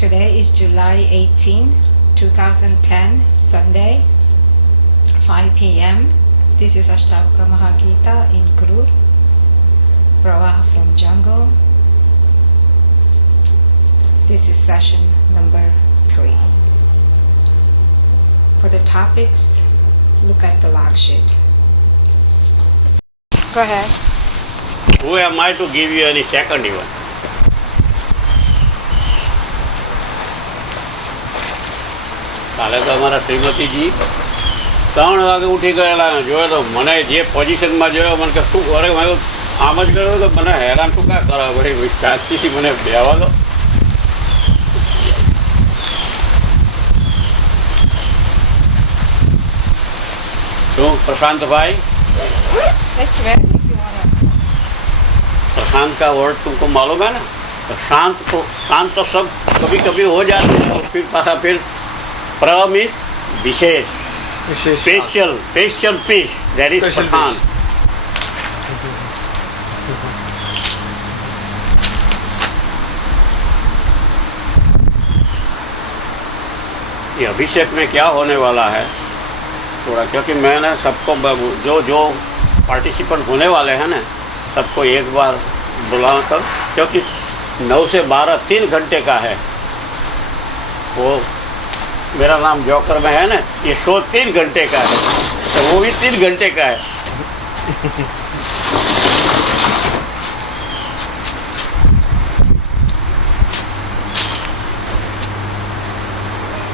Today is July 18, 2010, Sunday, 5 p.m. This is Ashtavakra Mahagita in Guru, Pravaha from Jungle. This is session number 3. For the topics, look at the log sheet. Go ahead. Who am I to give you any second even? કાલે તો અમારા શ્રીમતીજી 3 વાગે ઉઠી ગયેલા જોયો તો મને જે પોઝિશનમાં જોયો મને કે શું અરે મારું આમ જ કર્યો તો મને હેરાન શું કાં કરવા ભાઈ શાંતિથી મને બેહવા દો. શું Prashantbhai? Let's read if you want to. प्रशांत का वर्ड तुमको मालूम है ना? तो शांत तो सब कभी कभी हो जाते हैं और फिर प्रम इज विशेष, स्पेशल पीस, दैट इज प्रशांत. ये अभिषेक में क्या होने वाला है थोड़ा, क्योंकि मैंने सबको जो पार्टिसिपेंट होने वाले हैं ना सबको एक बार बुलाकर, क्योंकि 9 से 12 3 घंटे का है. वो मेरा नाम जॉकर में है ना, ये शो 3 घंटे का है तो वो भी 3 घंटे का है.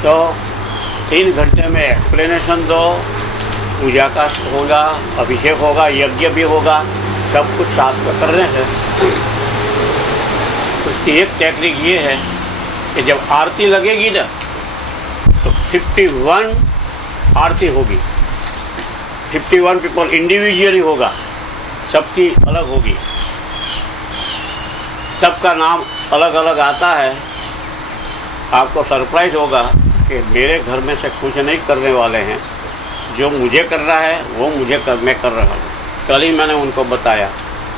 तो 3 घंटे में एक्सप्लेनेशन दो, पूजा का होगा, अभिषेक होगा, यज्ञ भी होगा, सब कुछ साथ में करने से उसकी एक टेक्निक ये है कि जब आरती लगेगी ना तो 51 आरती होगी. 51 पीपल इंडिविजुअली होगा, सबकी अलग होगी, सबका नाम अलग अलग आता है. आपको सरप्राइज होगा कि मेरे घर में से कुछ नहीं करने वाले हैं, जो मुझे करना है वो मैं कर रहा हूँ. कल ही मैंने उनको बताया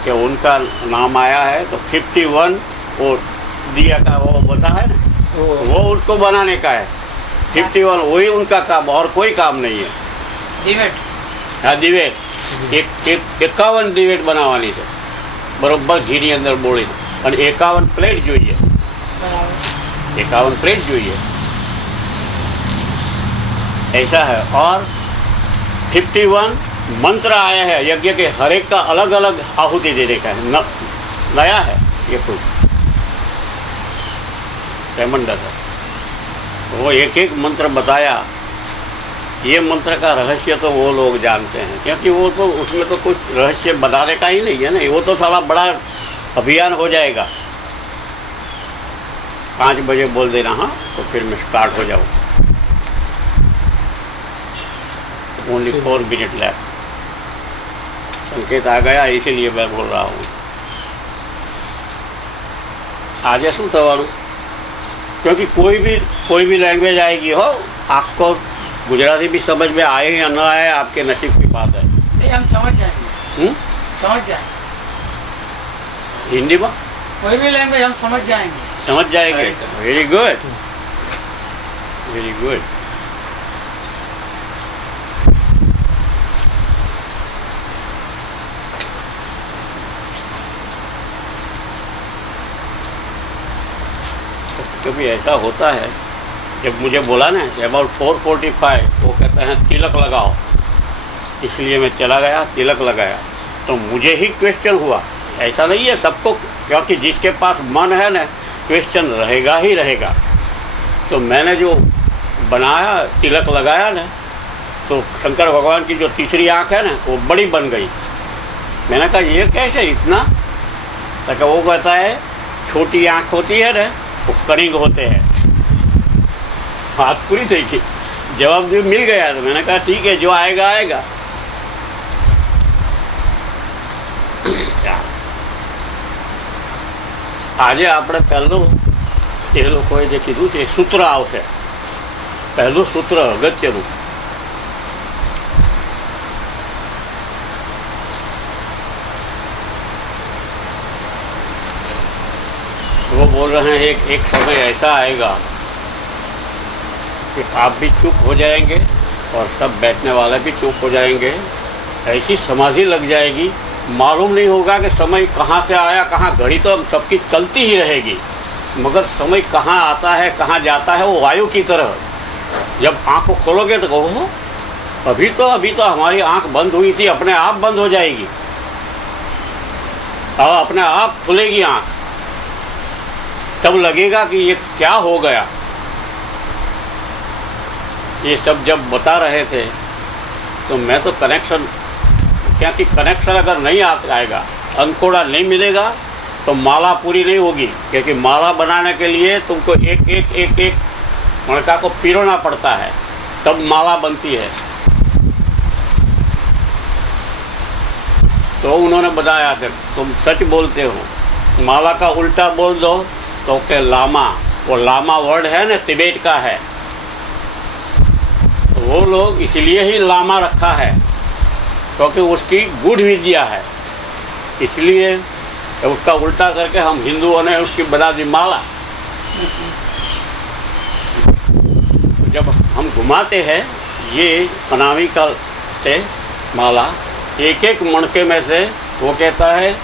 कि उनका नाम आया है तो 51 वो दिया का वो बता है ना, वो उसको बनाने का है. 51 वही उनका काम, और कोई काम नहीं है. Divet. हाँ, दिवेट 51 દિવેટ બનાવવાની છે બરોબર ઘીની અંદર બોળીને, અને 51 પ્લેટ જોઈએ, 51 પ્લેટ જોઈએ, ऐसा है. और 51 मंत्र आया है यज्ञ के, हर एक का अलग अलग आहुति देने का है. नया है ये कुछ रेमंडर है, वो एक मंत्र बताया. ये मंत्र का रहस्य तो वो लोग जानते हैं, क्योंकि वो तो उसमें तो कुछ रहस्य बताने का ही नहीं है ना. वो तो सारा बड़ा अभियान हो जाएगा. 5 बजे बोल देना हाँ, तो फिर मैं स्टार्ट हो जाऊँ. Only 4 minute left. संकेत आ गया इसीलिए मैं बोल रहा हूँ. आजे शू थवानुं, क्योंकि कोई भी लैंग्वेज आएगी हो, आपको गुजराती भी समझ में आए या न आए आपके नसीब की बात है. नहीं, हम समझ जाएंगे. समझ जाएंगे. हिंदी में कोई भी लैंग्वेज हम समझ जाएंगे. Very good, very good. कभी ऐसा होता है, जब मुझे बोला ना अबाउट 4:45 वो कहते हैं तिलक लगाओ, इसलिए मैं चला गया, तिलक लगाया. तो मुझे ही क्वेश्चन हुआ. ऐसा नहीं है सबको, क्योंकि जिसके पास मन है ना क्वेश्चन रहेगा ही रहेगा. तो मैंने जो बनाया, तिलक लगाया ना, तो शंकर भगवान की जो तीसरी आँख है ना वो बड़ी बन गई. मैंने कहा ये कैसे इतना? तो वो कहता है छोटी आँख होती है ना वो कनिंग होते हैं. बात पूरी थी, जवाब जो मिल गया. तो मैंने कहा ठीक है, जो आएगा आएगा. આજે આપણે પહેલું એ લોકોએ જે કીધું છે સૂત્ર આવશે. પહેલું સૂત્ર અગત્યનું, वो बोल रहे हैं एक समय ऐसा आएगा कि आप भी चुप हो जाएंगे और सब बैठने वाले भी चुप हो जाएंगे। ऐसी समाधि लग जाएगी, मालूम नहीं होगा कि समय कहाँ से आया कहाँ। घड़ी तो सबकी चलती ही रहेगी, मगर समय कहाँ आता है कहाँ जाता है, वो वायु की तरह। जब आँख को खोलोगे तो कहो अभी तो हमारी आँख बंद हुई थी, अपने आप बंद हो जाएगी और अपने आप खुलेगी आँख। तब लगेगा कि ये क्या हो गया। ये सब जब बता रहे थे तो मैं तो कनेक्शन, क्योंकि कनेक्शन अगर नहीं आएगा, अंकोड़ा नहीं मिलेगा तो माला पूरी नहीं होगी। क्योंकि माला बनाने के लिए तुमको एक एक एक एक मणका को पिरोना पड़ता है, तब माला बनती है। तो उन्होंने बताया कि तुम सच बोलते हो, माला का उल्टा बोल दो तो के लामा, वो लामा वर्ड है ना, तिब्बत का है। तो वो लोग इसलिए ही लामा रखा है क्योंकि उसकी गूढ़ विद्या है, इसलिए उसका उल्टा करके हम हिंदुओं ने उसकी बना दी माला। जब हम घुमाते हैं ये अनामिका से माला, एक एक मणके में से वो कहता है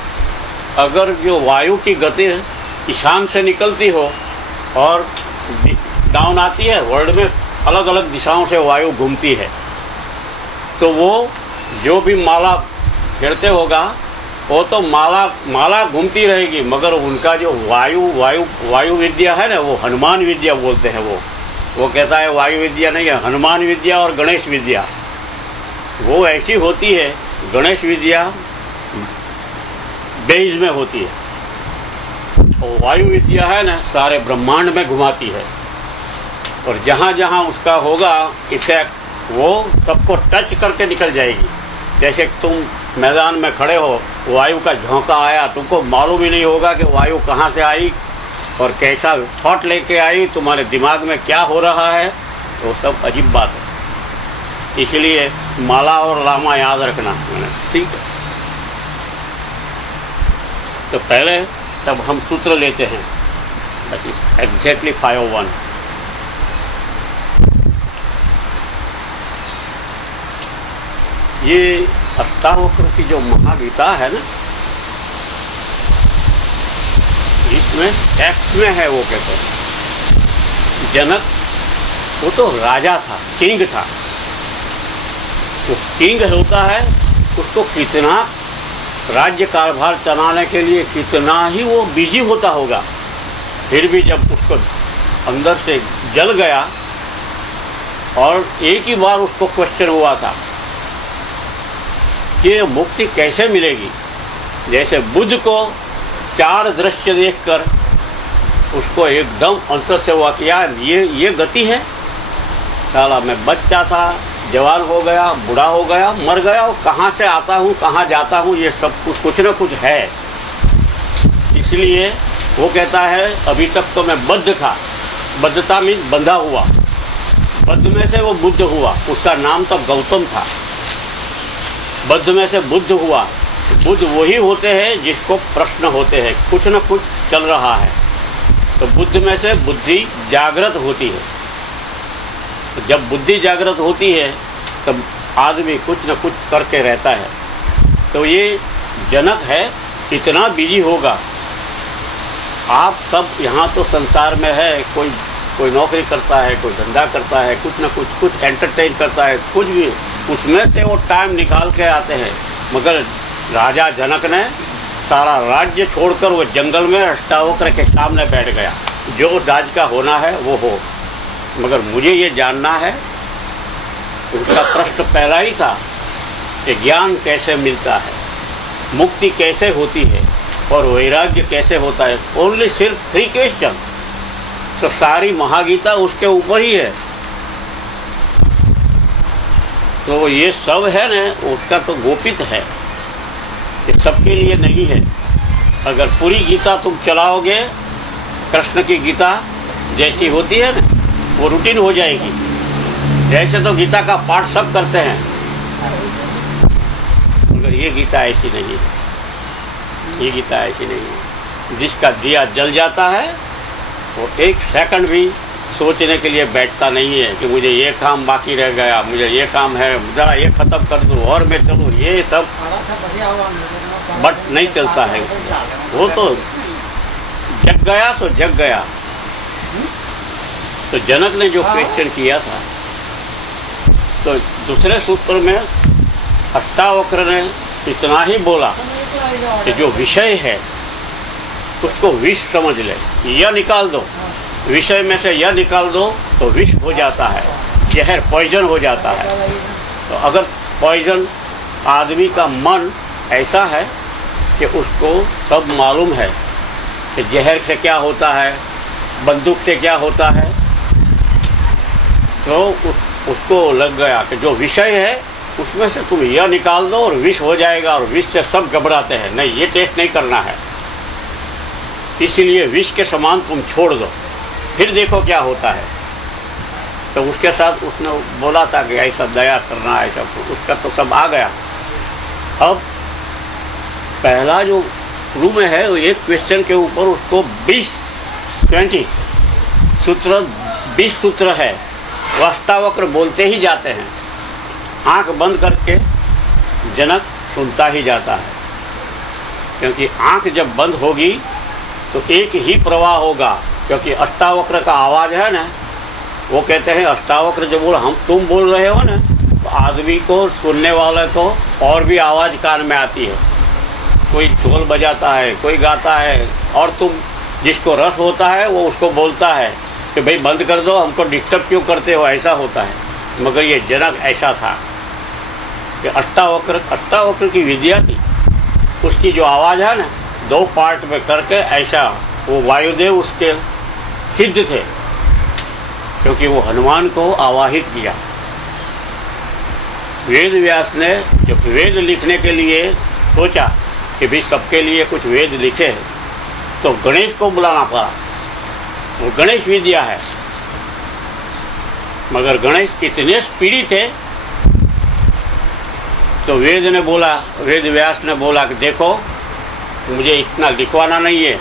अगर जो वायु की गति ईशान से निकलती हो और डाउन आती है, वर्ल्ड में अलग अलग दिशाओं से वायु घूमती है, तो वो जो भी माला खेलते होगा वो तो माला घूमती रहेगी, मगर उनका जो वायु विद्या है ना, वो हनुमान विद्या बोलते हैं। वो कहता है वायु विद्या नहीं है, हनुमान विद्या और गणेश विद्या वो ऐसी होती है। गणेश विद्या बेज में होती है और वायु विद्या है ना, सारे ब्रह्मांड में घुमाती है। और जहाँ जहाँ उसका होगा इफेक्ट, वो सबको टच करके निकल जाएगी। जैसे तुम मैदान में खड़े हो, वायु का झोंका आया, तुमको मालूम ही नहीं होगा कि वायु कहाँ से आई और कैसा थॉट लेके आई, तुम्हारे दिमाग में क्या हो रहा है, वो सब अजीब बात है। इसलिए माला और लामा याद रखना, ठीक है। तो पहले तब हम सूत्र लेते हैं, एग्जैक्टली 501। ये अष्टावक्र की जो महागीता है ना, इसमें टेक्स्ट में है, वो कहते हैं जनक वो तो राजा था, किंग था। वो किंग होता है, उसको कितना राज्य कारभार चलाने के लिए कितना ही वो बिजी होता होगा, फिर भी जब उसको अंदर से जल गया और एक ही बार उसको क्वेश्चन हुआ था कि मुक्ति कैसे मिलेगी। जैसे बुद्ध को 4 दृश्य देखकर उसको एकदम अंतर से हुआ कि यार ये गति है। साला मैं बच्चा था, जवान हो गया, बूढ़ा हो गया, मर गया, और कहाँ से आता हूँ कहाँ जाता हूँ, ये सब कुछ न कुछ है। इसलिए वो कहता है अभी तक तो मैं बद्ध था, बद्धता मीन्स बंधा हुआ, बद्ध में से वो बुद्ध हुआ, उसका नाम तो गौतम था। बद्ध में से बुद्ध हुआ। बुद्ध वही होते हैं जिसको प्रश्न होते हैं, कुछ न कुछ चल रहा है, तो बुद्ध में से बुद्धि जागृत होती है। तो जब बुद्धि जागृत होती है तब आदमी कुछ न कुछ करके रहता है। तो ये जनक है, इतना बिजी होगा। आप सब यहाँ तो संसार में है, कोई नौकरी करता है, कोई धंधा करता है, कुछ न कुछ एंटरटेन करता है, कुछ भी, उसमें से वो टाइम निकाल के आते हैं। मगर राजा जनक ने सारा राज्य छोड़कर वो जंगल में अष्टावक्र के सामने बैठ गया। जो राज का होना है वो हो, मगर मुझे ये जानना है। उसका प्रश्न पहला ही था कि ज्ञान कैसे मिलता है, मुक्ति कैसे होती है और वैराग्य कैसे होता है। ओनली सिर्फ 3 क्वेश्चन। तो सारी महागीता उसके ऊपर ही है। तो ये सब है ना, उसका तो गोपित है, ये सबके लिए नहीं है। अगर पूरी गीता तुम चलाओगे, कृष्ण की गीता जैसी होती है ना, वो रूटीन हो जाएगी। जैसे तो गीता का पाठ सब करते हैं, मगर ये गीता ऐसी नहीं है। ये गीता ऐसी नहीं है। जिसका दिया जल जाता है वो एक सेकंड भी सोचने के लिए बैठता नहीं है कि मुझे ये काम बाकी रह गया, मुझे ये काम है, जरा ये खत्म कर दूं और मैं चलूं, ये सब बट नहीं चलता है। वो तो जग गया सो जग गया। तो जनक ने जो क्वेश्चन किया था, तो दूसरे सूत्र में अष्टावक्र ने इतना ही बोला कि जो विषय है उसको विष समझ ले, यह निकाल दो, विषय में से यह निकाल दो तो विष हो जाता है, जहर पॉइजन हो जाता है। तो अगर पॉइजन आदमी का मन ऐसा है कि उसको सब मालूम है कि जहर से क्या होता है, बंदूक से क्या होता है, तो उसको लग गया कि जो विषय है उसमें से तुम यह निकाल दो और विष हो जाएगा, और विष से सब घबराते हैं, नहीं ये टेस्ट नहीं करना है, इसीलिए विष के समान तुम छोड़ दो, फिर देखो क्या होता है। तो उसके साथ उसने बोला था कि ऐसा दया करना, ऐसा, उसका तो सब आ गया। अब पहला जो शुरू में है वो एक क्वेश्चन के ऊपर उसको 20 सूत्र है, वो अष्टावक्र बोलते ही जाते हैं, आंख बंद करके जनक सुनता ही जाता है, क्योंकि आंख जब बंद होगी तो एक ही प्रवाह होगा, क्योंकि अष्टावक्र का आवाज है ना, वो कहते हैं अष्टावक्र जब बोल हम तुम बोल रहे हो ना, तो आदमी को, सुनने वाले को और भी आवाज कान में आती है, कोई ढोल बजाता है, कोई गाता है, और तुम जिसको रस होता है वो उसको बोलता है कि भाई बंद कर दो, हमको डिस्टर्ब क्यों करते हो, ऐसा होता है। मगर ये जनक ऐसा था कि अष्टावक्र की विद्या थी, उसकी जो आवाज है ना 2 पार्ट में करके ऐसा, वो वायुदेव उसके सिद्ध थे, क्योंकि वो हनुमान को आवाहित किया। वेद व्यास ने जब वेद लिखने के लिए सोचा कि भाई सबके लिए कुछ वेद लिखे, तो गणेश को बुलाना पड़ा, वो गणेश विद्या है। मगर गणेश इतने स्पीडी थे, तो वेद व्यास ने बोला कि देखो मुझे इतना लिखवाना नहीं है,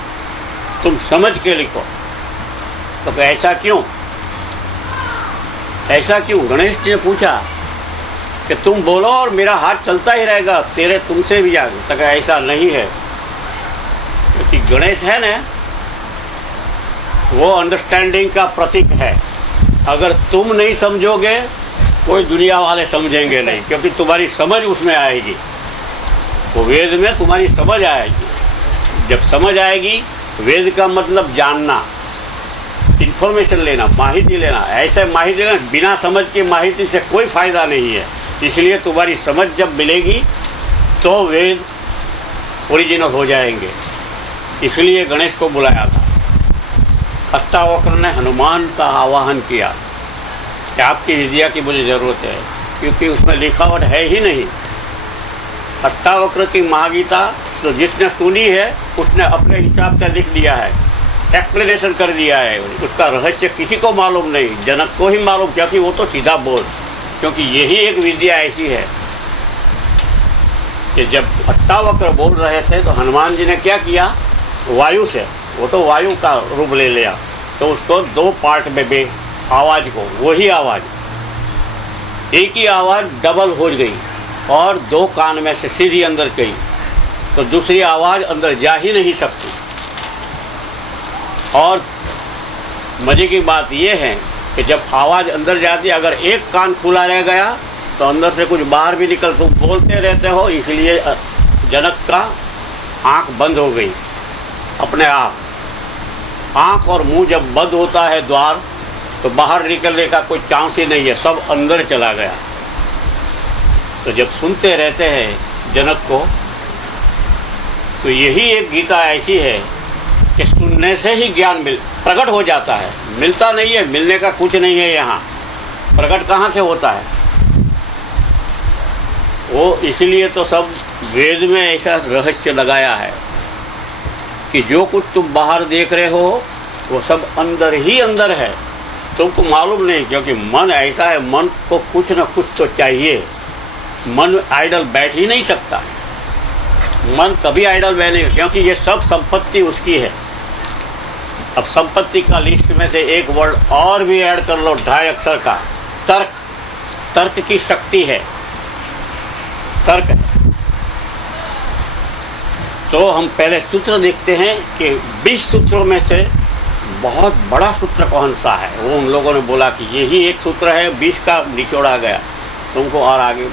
तुम समझ के लिखो। तो ऐसा क्यों? गणेश जी ने पूछा कि तुम बोलो और मेरा हाथ चलता ही रहेगा, तुमसे भी आगे तक। ऐसा नहीं है, क्योंकि गणेश है ना, वो अंडरस्टैंडिंग का प्रतीक है। अगर तुम नहीं समझोगे, कोई दुनिया वाले समझेंगे नहीं, क्योंकि तुम्हारी समझ उसमें आएगी, वो वेद में तुम्हारी समझ आएगी। जब समझ आएगी, वेद का मतलब जानना, इंफॉर्मेशन लेना, माहिती लेना। ऐसे माहिती लेना, बिना समझ की माहिती से कोई फायदा नहीं है। इसलिए तुम्हारी समझ जब मिलेगी तो वेद ओरिजिनल हो जाएंगे। इसलिए गणेश को बुलाया था। अष्टावक्र ने हनुमान का आवाहन किया कि आपकी विद्या की मुझे जरूरत है, क्योंकि उसमें लिखावट है ही नहीं। अष्टावक्र की महागीता तो जिसने सुनी है उसने अपने हिसाब से लिख दिया है, एक्सप्लेनेशन कर दिया है। उसका रहस्य किसी को मालूम नहीं, जनक को ही मालूम, क्योंकि वो तो सीधा बोल। क्योंकि यही एक विद्या ऐसी है कि जब अष्टावक्र बोल रहे थे तो हनुमान जी ने क्या किया, वायु से, वो तो वायु का रूप ले लिया, तो उसको 2 पार्ट में आवाज को, वही आवाज, एक ही आवाज डबल हो गई और 2 कान में से सीधी अंदर गई, तो दूसरी आवाज अंदर जा ही नहीं सकती। और मजे की बात यह है कि जब आवाज अंदर जाती है, अगर एक कान खुला रह गया तो अंदर से कुछ बाहर भी निकल, तुम बोलते रहते हो। इसलिए जनक का आंख बंद हो गई अपने आप। आंख और मुंह जब बंद होता है द्वार, तो बाहर निकलने का कोई चांस ही नहीं है, सब अंदर चला गया। तो जब सुनते रहते हैं जनक को, तो यही एक गीता ऐसी है कि सुनने से ही ज्ञान प्रकट हो जाता है, मिलता नहीं है, मिलने का कुछ नहीं है यहाँ। प्रकट कहाँ से होता है वो? इसलिए तो सब वेद में ऐसा रहस्य लगाया है कि जो कुछ तुम बाहर देख रहे हो वो सब अंदर ही अंदर है, तुमको मालूम नहीं। क्योंकि मन ऐसा है, मन को कुछ न कुछ तो चाहिए। मन आइडल बैठ ही नहीं सकता, मन कभी आइडल बैठ नहीं, क्योंकि ये सब संपत्ति उसकी है। अब संपत्ति का लिस्ट में से एक वर्ड और भी ऐड कर लो 2.5 अक्षर का, तर्क। तर्क की शक्ति है, तर्क है। तो हम पहले सूत्र देखते हैं कि 20 सूत्रों में से बहुत बड़ा सूत्र कौन सा है। वो उन लोगों ने बोला कि यही एक सूत्र है, 20 का निचोड़ा गया तुमको और आगे।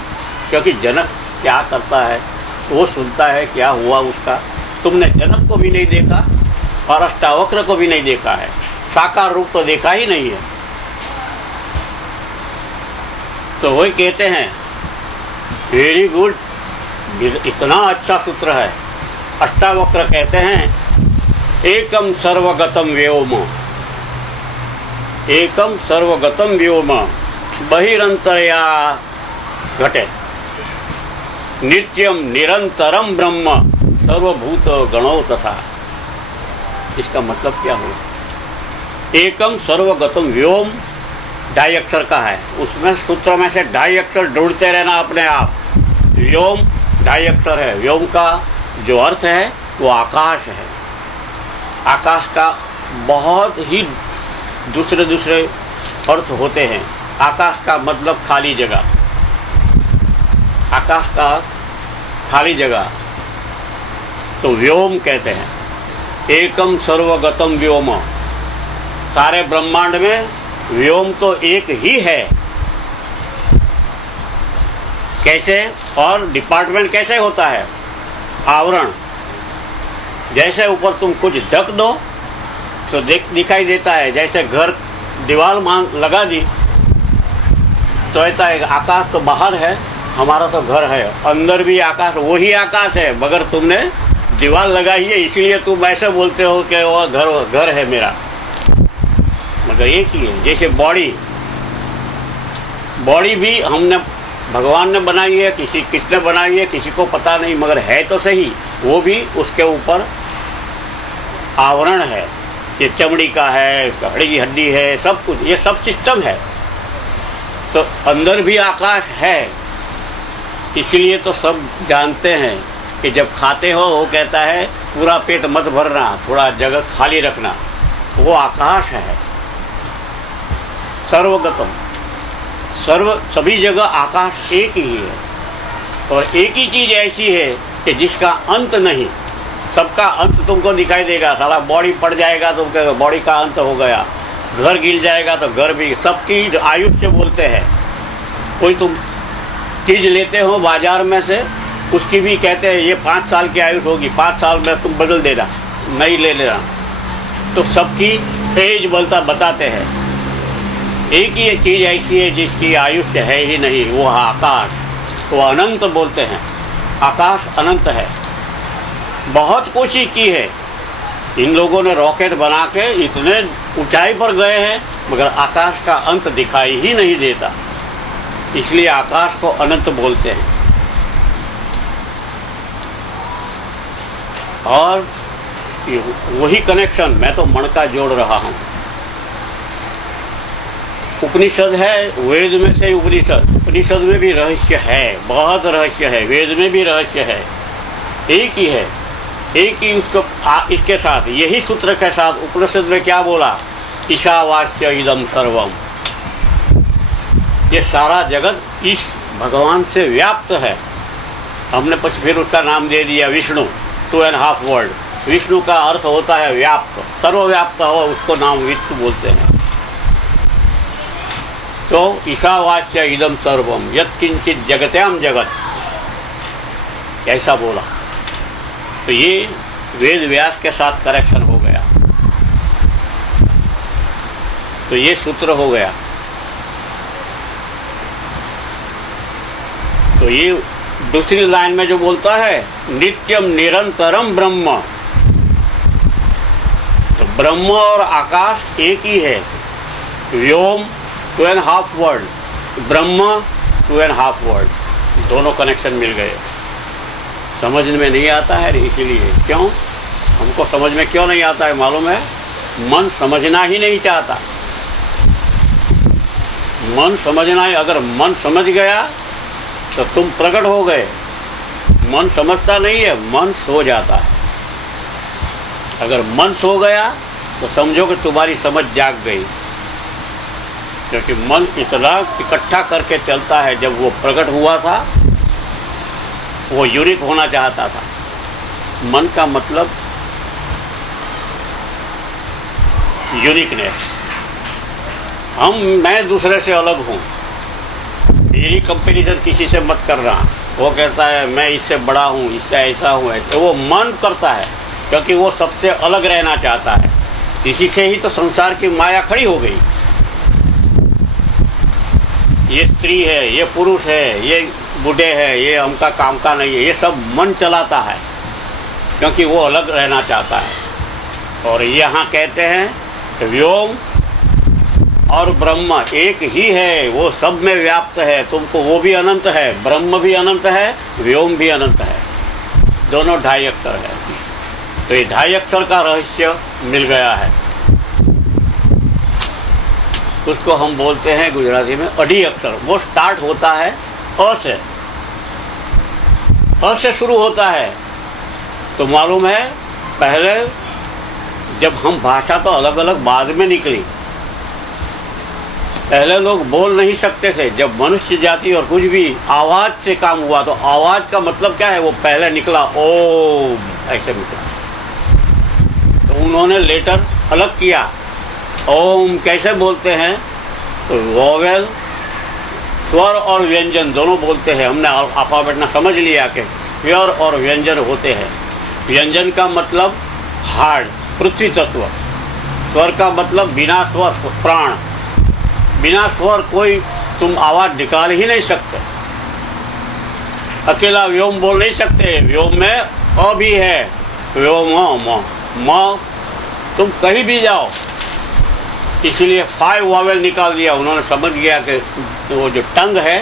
क्योंकि जनक क्या करता है, वो सुनता है क्या हुआ उसका। तुमने जनक को भी नहीं देखा और अष्टावक्र को भी नहीं देखा है, साकार रूप तो देखा ही नहीं है। तो वही कहते हैं वेरी गुड, इतना अच्छा सूत्र है। अष्टावक्र कहते हैं एकम सर्वगतम व्योम, एकम सर्वगतम व्योम बहिरंतरया घटे नित्यम निरंतरम ब्रह्म सर्वभूत गणो तथा। इसका मतलब क्या हुआ? एकम सर्वगतम व्योम 2.5 अक्षर का है, उसमें सूत्र में से 2.5 अक्षर ढूंढते रहना अपने आप। व्योम 2.5 अक्षर है। व्योम का जो अर्थ है वो आकाश है। आकाश का बहुत ही दूसरे दूसरे अर्थ होते हैं। आकाश का मतलब खाली जगह, आकाश का खाली जगह तो व्योम कहते हैं। एकम सर्वगतम व्योम, सारे ब्रह्मांड में व्योम तो एक ही है। कैसे? और डिपार्टमेंट कैसे होता है? आवरण। जैसे ऊपर तुम कुछ ढक दो तो दिखाई देता है। जैसे घर दीवार लगा दी तो ऐसा है, आकाश तो बाहर है, हमारा तो घर है, अंदर भी आकाश वही आकाश है, मगर तुमने दीवार लगाई है इसलिए तुम ऐसे बोलते हो कि वो घर है मेरा, मगर एक ही है। जैसे बॉडी भी हमने भगवान ने बनाई है, किसने बनाई है किसी को पता नहीं, मगर है तो सही। वो भी उसके ऊपर आवरण है, ये चमड़ी का है, हड्डी की हड्डी है, सब कुछ, ये सब सिस्टम है। तो अंदर भी आकाश है। इसलिए तो सब जानते हैं कि जब खाते हो वो कहता है पूरा पेट मत भरना, थोड़ा जगह खाली रखना, वो आकाश है। सर्वगतम, सभी जगह आकाश एक ही है। और एक ही चीज ऐसी है कि जिसका अंत नहीं। सबका अंत तुमको दिखाई देगा। सारा बॉडी पड़ जाएगा तो कहेगा बॉडी का अंत हो गया, घर गिर जाएगा तो घर भी। सबकी आयुष्य बोलते हैं। कोई तुम चीज लेते हो बाजार में से, उसकी भी कहते हैं ये 5 साल की आयुष होगी, 5 साल में तुम बदल देना, नहीं ले लेना। तो सबकी एज बताते हैं। एक ही चीज ऐसी है जिसकी आयुष्य है ही नहीं, वो आकाश। वो अनंत बोलते हैं। आकाश अनंत है। बहुत कोशिश की है इन लोगों ने, रॉकेट बना के इतने ऊंचाई पर गए हैं, मगर आकाश का अंत दिखाई ही नहीं देता। इसलिए आकाश को अनंत बोलते हैं। और वही कनेक्शन मैं तो मन का जोड़ रहा हूं। उपनिषद है, वेद में से उपनिषद में भी रहस्य है, बहुत रहस्य है। वेद में भी रहस्य है। एक ही है, एक ही उसको इसके साथ, यही सूत्र के साथ उपनिषद में क्या बोला? ईशावास्य इदम सर्वम। ये सारा जगत इस भगवान से व्याप्त है। हमने फिर उसका नाम दे दिया विष्णु, 2.5 वर्ड। विष्णु का अर्थ होता है व्याप्त, सर्वव्याप्त हो, उसको नाम विष्णु बोलते हैं। तो ईशावास्य इदम सर्वम यत्किंचित जगत्याम जगत, ऐसा बोला। तो ये वेद व्यास के साथ करेक्शन हो गया। तो ये सूत्र हो गया। तो ये दूसरी लाइन में जो बोलता है नित्यम निरंतरम ब्रह्म, तो ब्रह्म और आकाश एक ही है। व्योम 2.5 वर्ड, ब्रह्म 2.5 वर्ड, दोनों कनेक्शन मिल गए। समझ में नहीं आता है, इसीलिए। क्यों हमको समझ में क्यों नहीं आता है मालूम है? मन समझना ही नहीं चाहता। मन समझना ही, अगर मन समझ गया तो तुम प्रकट हो गए। मन समझता नहीं है, मन सो जाता है। अगर मन सो गया तो समझो कि तुम्हारी समझ जाग गई, क्योंकि मन इतना इकट्ठा करके चलता है। जब वो प्रकट हुआ था वो यूनिक होना चाहता था। मन का मतलब यूनिकनेस। मैं दूसरे से अलग हूँ, मेरी कंपैरिजन किसी से मत करना। वो कहता है मैं इससे बड़ा हूँ, इससे ऐसा हूँ, ऐसे। वो मन करता है क्योंकि वो सबसे अलग रहना चाहता है। इसी से ही तो संसार की माया खड़ी हो गई। ये स्त्री है, ये पुरुष है, ये बूढ़े है, ये हमका काम का नहीं है, ये सब मन चलाता है क्योंकि वो अलग रहना चाहता है। और यहाँ कहते हैं व्योम और ब्रह्म एक ही है, वो सब में व्याप्त है। तुमको वो भी अनंत है, ब्रह्म भी अनंत है, व्योम भी अनंत है, दोनों 2.5 अक्षर है। तो ये 2.5 अक्षर का रहस्य मिल गया है। उसको हम बोलते हैं गुजराती में अढ़ी अक्षर। वो स्टार्ट होता है अ से, अ से शुरू होता है। तो मालूम है पहले जब हम भाषा तो अलग अलग बाद में निकली, पहले लोग बोल नहीं सकते थे। जब मनुष्य जाति और कुछ भी आवाज से काम हुआ तो आवाज का मतलब क्या है, वो पहले निकला ओम, ऐसे निकला। तो उन्होंने लेटर अलग किया। ओम कैसे बोलते हैं, तो वोवेल स्वर और व्यंजन दोनों बोलते हैं। हमने अल्फाबेट ना समझ लिया कि स्वर और व्यंजन होते हैं। व्यंजन का मतलब हार्ड, पृथ्वी तत्व। स्वर का मतलब बिना स्वर, प्राण। बिना स्वर कोई तुम आवाज निकाल ही नहीं सकते। अकेला व्योम बोल नहीं सकते। व्योम में अ भी है, व्योम म। तुम कहीं भी जाओ, इसलिए 5 वावेल निकाल दिया। उन्होंने समझ गया कि वो जो टंग है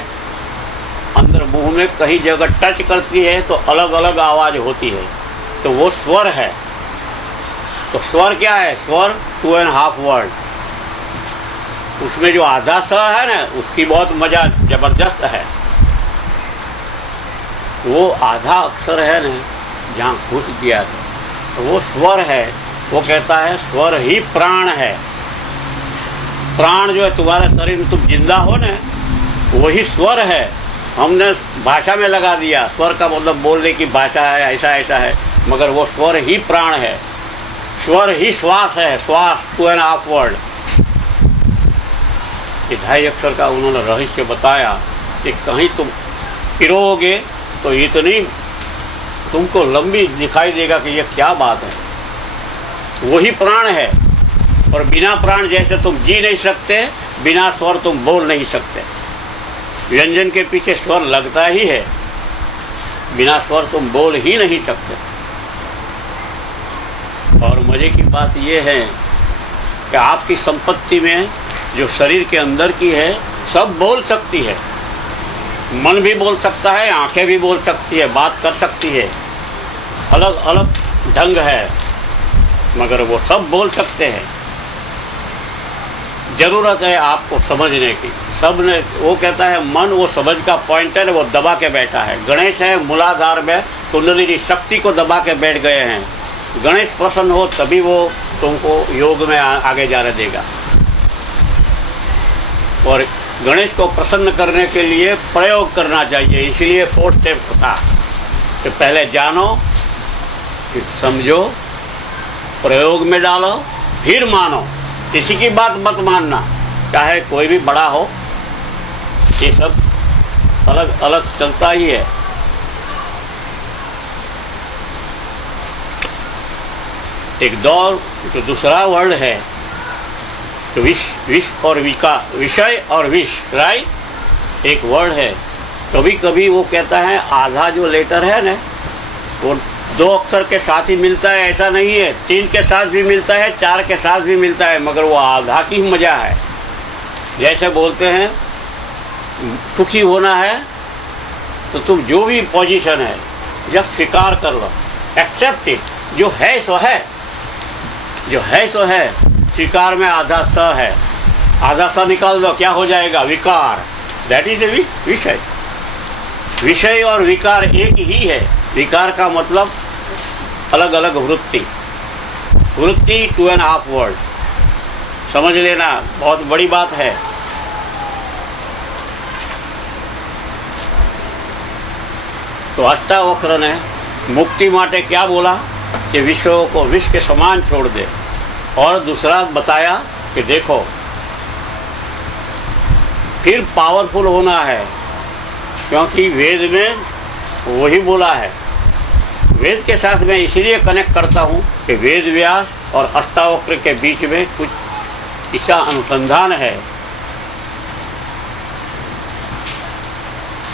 अंदर मुंह में कहीं जगह टच करती है तो अलग अलग आवाज होती है, तो वो स्वर है। तो स्वर क्या है, स्वर 2.5 वर्ड। उसमें जो आधा स है ना, उसकी बहुत मजा जबरदस्त है। वो आधा अक्षर है ना, जहाँ घुस गया तो वो स्वर है। वो कहता है स्वर ही प्राण है। प्राण जो है तुम्हारे शरीर में, तुम जिंदा हो ना, वही स्वर है। हमने भाषा में लगा दिया, स्वर का मतलब बोलने की भाषा है, ऐसा ऐसा है, मगर वो स्वर ही प्राण है। स्वर ही श्वास है, श्वास 2.5 वर्ड। ये 2.5 अक्षर का उन्होंने रहस्य बताया कि कहीं तुम पिरोगे तो इतनी तुमको लंबी दिखाई देगा कि ये क्या बात है। वही प्राण है। और बिना प्राण जैसे तुम जी नहीं सकते, बिना स्वर तुम बोल नहीं सकते। व्यंजन के पीछे स्वर लगता ही है, बिना स्वर तुम बोल ही नहीं सकते। और मजे की बात यह है कि आपकी संपत्ति में जो शरीर के अंदर की है सब बोल सकती है। मन भी बोल सकता है, आंखें भी बोल सकती है, बात कर सकती है। अलग अलग ढंग है, मगर वो सब बोल सकते हैं। जरूरत है आपको समझने की। सब ने, वो कहता है मन वो समझ का पॉइंटर है, वो दबा के बैठा है। गणेश है मूलाधार में, कुंडलिनी शक्ति को दबा के बैठ गए हैं। गणेश प्रसन्न हो तभी वो तुमको योग में आगे जाने देगा। और गणेश को प्रसन्न करने के लिए प्रयोग करना चाहिए। इसलिए 4 स्टेप था कि पहले जानो, फिर समझो, प्रयोग में डालो, फिर मानो। किसी की बात मत मानना, चाहे कोई भी बड़ा हो। ये सब अलग अलग चलता ही है। एक दौर जो दूसरा वर्ड है तो विष और विषय और विष, राइट, एक वर्ड है। कभी कभी वो कहता है आधा जो लेटर है ना, वो 2 अक्षर के साथ ही मिलता है, ऐसा नहीं है। 3 के साथ भी मिलता है, 4 के साथ भी मिलता है, मगर वो आधा की मजा है। जैसे बोलते हैं सुखी होना है तो तुम जो भी पोजीशन है जब स्वीकार कर लो, एक्सेप्ट इट। जो है सो है, जो है सो है। स्वीकार में आधा स है, आधा स निकाल दो, क्या हो जाएगा, विकार। दैट इज ए विषय। विषय और विकार एक ही है। विकार का मतलब अलग अलग वृत्ति, वृत्ति 2.5 वर्ड, समझ लेना, बहुत बड़ी बात है। तो अष्टावक्र ने मुक्ति माटे क्या बोला कि विश्व को विष के समान छोड़ दे, और दूसरा बताया कि देखो फिर पावरफुल होना है, क्योंकि वेद में वही बोला है। वेद के साथ मैं इसलिए कनेक्ट करता हूँ कि वेद व्यास और अष्टावक्र के बीच में कुछ ऐसा अनुसंधान है।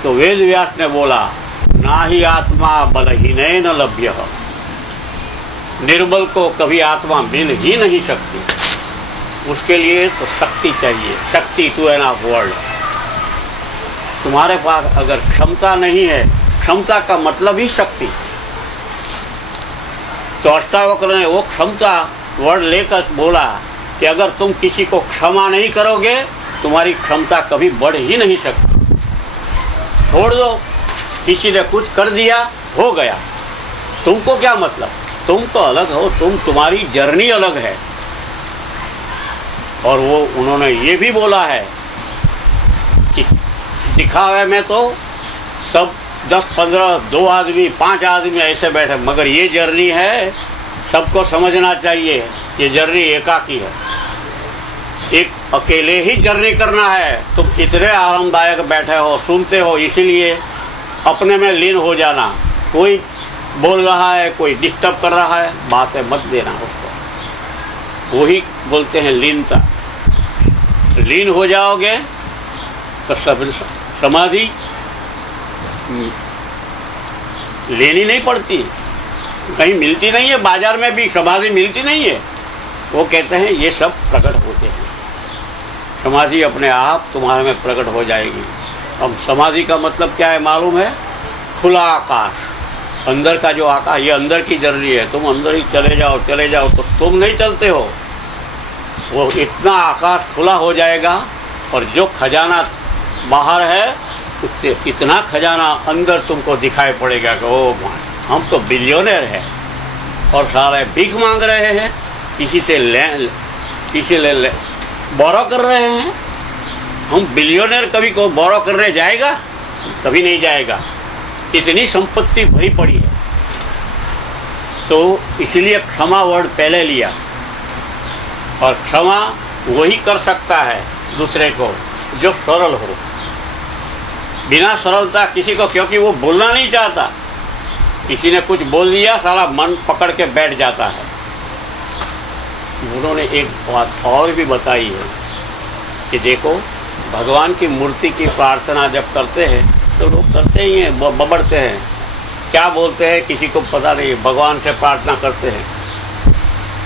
तो वेद व्यास ने बोला, ना ही आत्मा बलहीन लभ्य, निर्बल को कभी आत्मा मिल ही नहीं सकती, उसके लिए तो शक्ति चाहिए। शक्ति 2.5 वर्ड। तुम्हारे पास अगर क्षमता नहीं है, क्षमता का मतलब ही शक्ति, तो अष्टावक्र ने वो क्षमता वर्ड लेकर बोला कि अगर तुम किसी को क्षमा नहीं करोगे, तुम्हारी क्षमता कभी बढ़ ही नहीं सकती। छोड़ दो, किसी ने कुछ कर दिया, हो गया, तुमको क्या मतलब, तुम तो अलग हो, तुम्हारी जर्नी अलग है। और वो उन्होंने ये भी बोला है कि दिखावे में तो सब 10-15, 2 आदमी, 5 आदमी ऐसे बैठे, मगर ये जर्नी है, सबको समझना चाहिए, ये जर्नी एकाकी है, एक अकेले ही जर्नी करना है। तुम इतने आरामदायक बैठे हो, सुनते हो, इसीलिए अपने में लीन हो जाना। कोई बोल रहा है, कोई डिस्टर्ब कर रहा है, बातें मत देना उसको, वही बोलते हैं लीनता। लीन हो जाओगे तो सब समाधि लेनी नहीं पड़ती, कहीं मिलती नहीं है, बाजार में भी समाधि मिलती नहीं है। वो कहते हैं ये सब प्रकट होते हैं, समाधि अपने आप तुम्हारे में प्रकट हो जाएगी। अब समाधि का मतलब क्या है मालूम है? खुला आकाश, अंदर का जो आकाश, ये अंदर की जर्नी है। तुम अंदर ही चले जाओ तो तुम नहीं चलते हो, वो इतना आकाश खुला हो जाएगा, और जो खजाना बाहर है उससे इतना खजाना अंदर तुमको दिखाई पड़ेगा कि ओ हम तो बिलियनर हैं और सारे भीख मांग रहे हैं, किसी से बोरो कर रहे हैं। हम बिलियनर कभी को बोरो करने जाएगा? कभी नहीं जाएगा, इतनी संपत्ति भरी पड़ी है। तो इसलिए क्षमा वर्ड पहले लिया, और क्षमा वही कर सकता है दूसरे को जो सरल हो। बिना सरलता किसी को, क्योंकि वो बोलना नहीं चाहता, किसी ने कुछ बोल दिया, सारा मन पकड़ के बैठ जाता है। उन्होंने एक बात और भी बताई है कि देखो, भगवान की मूर्ति की प्रार्थना जब करते हैं तो लोग करते ही हैं, बबड़ते हैं, क्या बोलते हैं किसी को पता नहीं, भगवान से प्रार्थना करते हैं।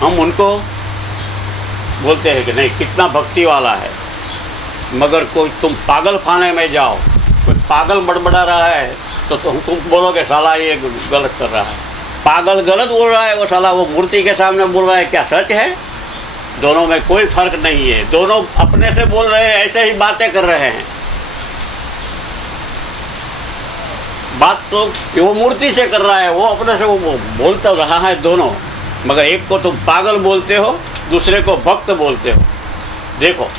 हम उनको बोलते हैं कि नहीं कितना भक्ति वाला है, मगर कोई तुम पागल खाने में जाओ, कोई पागल बड़बड़ा रहा है तो तुम बोलोगे साला ये गलत कर रहा है। पागल गलत बोल रहा है, वो साला वो मूर्ति के सामने बोल रहा है, क्या सच है? दोनों में कोई फर्क नहीं है, दोनों अपने से बोल रहे हैं, ऐसे ही बातें कर रहे हैं। बात तो वो मूर्ति से कर रहा है, वो अपने से वो बोलता रहा है दोनों, मगर एक को तुम पागल बोलते हो, दूसरे को भक्त बोलते हो। देखो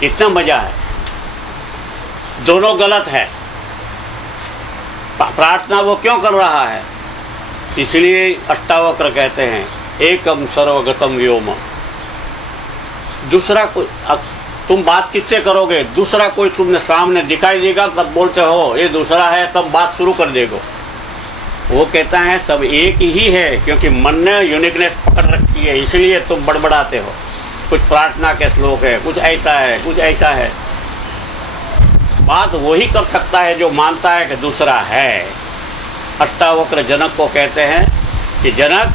कितना मजा है, दोनों गलत है। प्रार्थना वो क्यों कर रहा है? इसलिए अष्टावक्र कहते हैं एकम सर्वगतम व्योम। दूसरा कोई, तुम बात किससे करोगे? दूसरा कोई तुमने सामने दिखाई देगा तब बोलते हो ये दूसरा है, तब बात शुरू कर देगो। वो कहता है सब एक ही है, क्योंकि मन ने यूनिकनेस पकड़ रखी है, इसलिए तुम बड़बड़ाते हो। कुछ प्रार्थना के श्लोक है, कुछ ऐसा है, कुछ ऐसा है। बात वही कर सकता है जो मानता है कि दूसरा है। अष्टावक्र जनक को कहते हैं कि जनक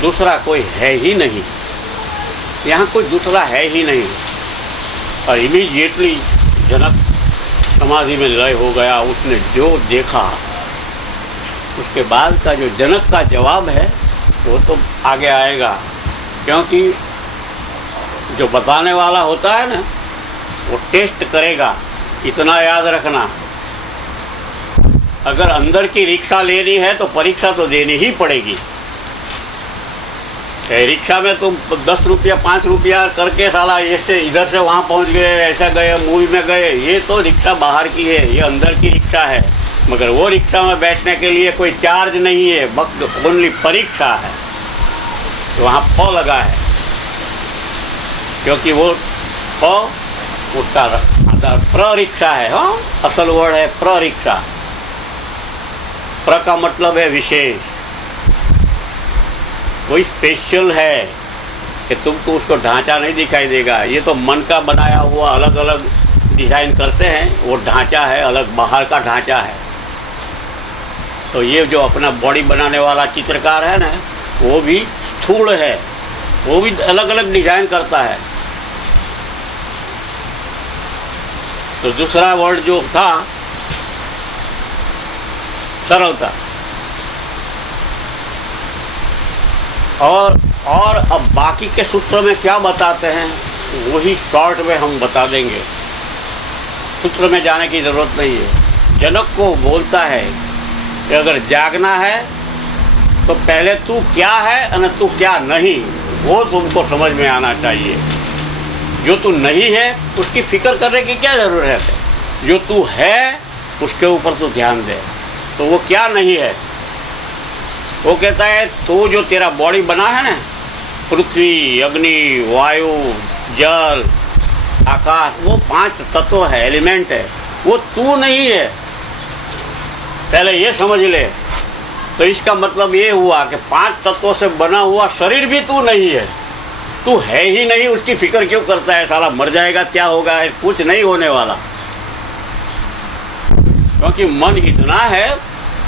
दूसरा कोई है ही नहीं, यहाँ कोई दूसरा है ही नहीं। और इमीडिएटली जनक समाधि में लय हो गया। उसने जो देखा, उसके बाद का जो जनक का जवाब है वो तो आगे आएगा, क्योंकि जो बताने वाला होता है ना, वो टेस्ट करेगा। इतना याद रखना, अगर अंदर की रिक्शा लेनी है तो परीक्षा तो देनी ही पड़ेगी। रिक्शा में तुम 10 रुपया 5 रुपया करके साला ऐसे इधर से वहाँ पहुँच गए, ऐसा गए, मूवी में गए। ये तो रिक्शा बाहर की है, ये अंदर की रिक्शा है। मगर वो रिक्शा में बैठने के लिए कोई चार्ज नहीं है, वक्त ओनली परीक्षा है। तो वहाँ प लगा है, क्योंकि वो प उसका प्र रिक्शा है। हाँ, असल वर्ड है प्र रिक्शा। प्र का मतलब है विशेष, कोई स्पेशल है कि तुमको उसको ढांचा नहीं दिखाई देगा। ये तो मन का बनाया हुआ अलग अलग डिजाइन करते हैं, वो ढांचा है अलग, बाहर का ढांचा है। तो ये जो अपना बॉडी बनाने वाला चित्रकार है ना, वो भी स्थूल है, वो भी अलग अलग डिजाइन करता है। तो दूसरा वर्ड जो था सरलता। और अब बाकी के सूत्र में क्या बताते हैं वही शॉर्ट में हम बता देंगे, सूत्र में जाने की जरूरत नहीं है। जनक को बोलता है कि अगर जागना है तो पहले तू क्या है और तू क्या नहीं, वो तुमको समझ में आना चाहिए। जो तू नहीं है उसकी फिक्र करने की क्या जरूरत है, जो तू है उसके ऊपर तू ध्यान दे। तो वो क्या नहीं है, वो कहता है तो जो तेरा बॉडी बना है ना, पृथ्वी, अग्नि, वायु, जल, आकाश, वो 5 तत्व है, एलिमेंट है, वो तू नहीं है। पहले ये समझ ले। तो इसका मतलब ये हुआ कि 5 तत्वों से बना हुआ शरीर भी तू नहीं है। तू है ही नहीं, उसकी फिक्र क्यों करता है? साला मर जाएगा, क्या होगा, कुछ नहीं होने वाला। क्योंकि मन इतना है,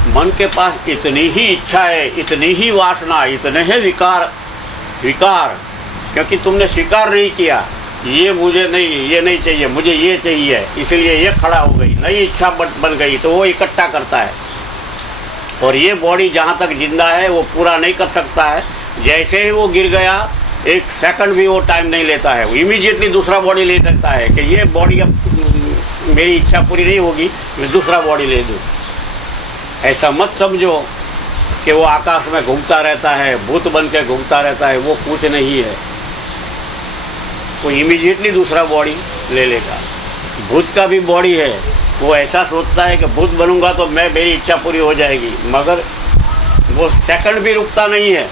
मन के पास इतनी ही इच्छा है, इतनी ही वासना, इतने ही विकार। क्योंकि तुमने स्वीकार नहीं किया, ये मुझे नहीं, ये नहीं चाहिए, मुझे ये चाहिए, इसलिए ये खड़ा हो गई, नई इच्छा बन गई, तो वो इकट्ठा करता है। और ये बॉडी जहाँ तक जिंदा है वो पूरा नहीं कर सकता है। जैसे ही वो गिर गया, 1 सेकंड भी वो टाइम नहीं लेता है, वो इमीडिएटली दूसरा बॉडी ले सकता है कि ये बॉडी अब मेरी इच्छा पूरी नहीं होगी, मैं दूसरा बॉडी ले दूँ। ऐसा मत समझो कि वो आकाश में घूमता रहता है, भूत बन के घूमता रहता है, वो कुछ नहीं है। वो इमीडिएटली दूसरा बॉडी ले लेगा। भूत का भी बॉडी है, वो ऐसा सोचता है कि भूत बनूंगा तो मेरी इच्छा पूरी हो जाएगी, मगर वो सेकंड भी रुकता नहीं है।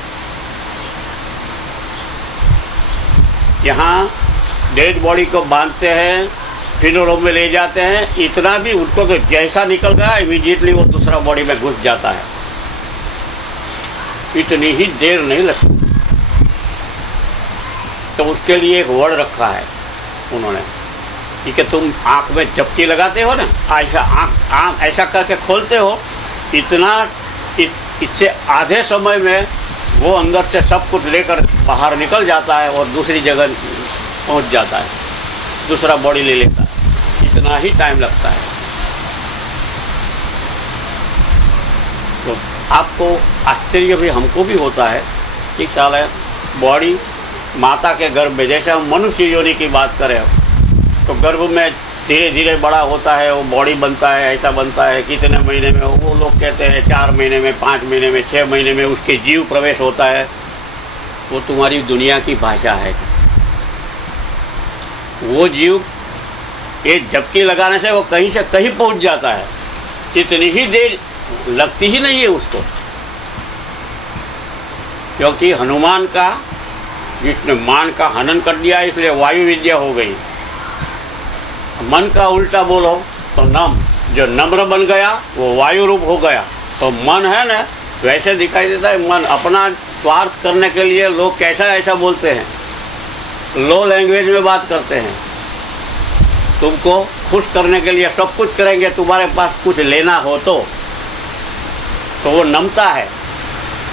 यहाँ डेड बॉडी को बांधते हैं, फ्यूनरल में ले जाते हैं, इतना भी उनको तो जैसा निकल गया इमीडिएटली वो दूसरा बॉडी में घुस जाता है। इतनी ही देर नहीं लगती। तो उसके लिए एक वर्ड रखा है उन्होंने कि तुम आंख में चपटी लगाते हो ना, ऐसा आंख ऐसा करके खोलते हो, इससे आधे समय में वो अंदर से सब कुछ लेकर बाहर निकल जाता है और दूसरी जगह पहुंच जाता है, दूसरा बॉडी ले लेता है। इतना ही टाइम लगता है। तो आपको आश्चर्य भी हमको भी होता है कि ख्याल है बॉडी माता के गर्भ में, जैसे हम मनुष्य योनि की बात करें तो गर्भ में धीरे धीरे बड़ा होता है, वो बॉडी बनता है, ऐसा बनता है। कितने महीने में, वो लोग कहते हैं 4 महीने में, 5 महीने में, 6 महीने में उसके जीव प्रवेश होता है। वो तुम्हारी दुनिया की भाषा है। वो जीव ये झपकी लगाने से वो कहीं से कहीं पहुंच जाता है, इतनी ही देर लगती ही नहीं है उसको। क्योंकि हनुमान का, जिसने मान का हनन कर दिया, इसलिए वायु विद्या हो गई। मन का उल्टा बोलो तो नम, जो नम्र बन गया वो वायु रूप हो गया। तो मन है ना, वैसे दिखाई देता है। मन अपना स्वार्थ करने के लिए लोग कैसा ऐसा बोलते हैं, लो लैंग्वेज में बात करते हैं। तुमको खुश करने के लिए सब कुछ करेंगे, तुम्हारे पास कुछ लेना हो तो वो नमता है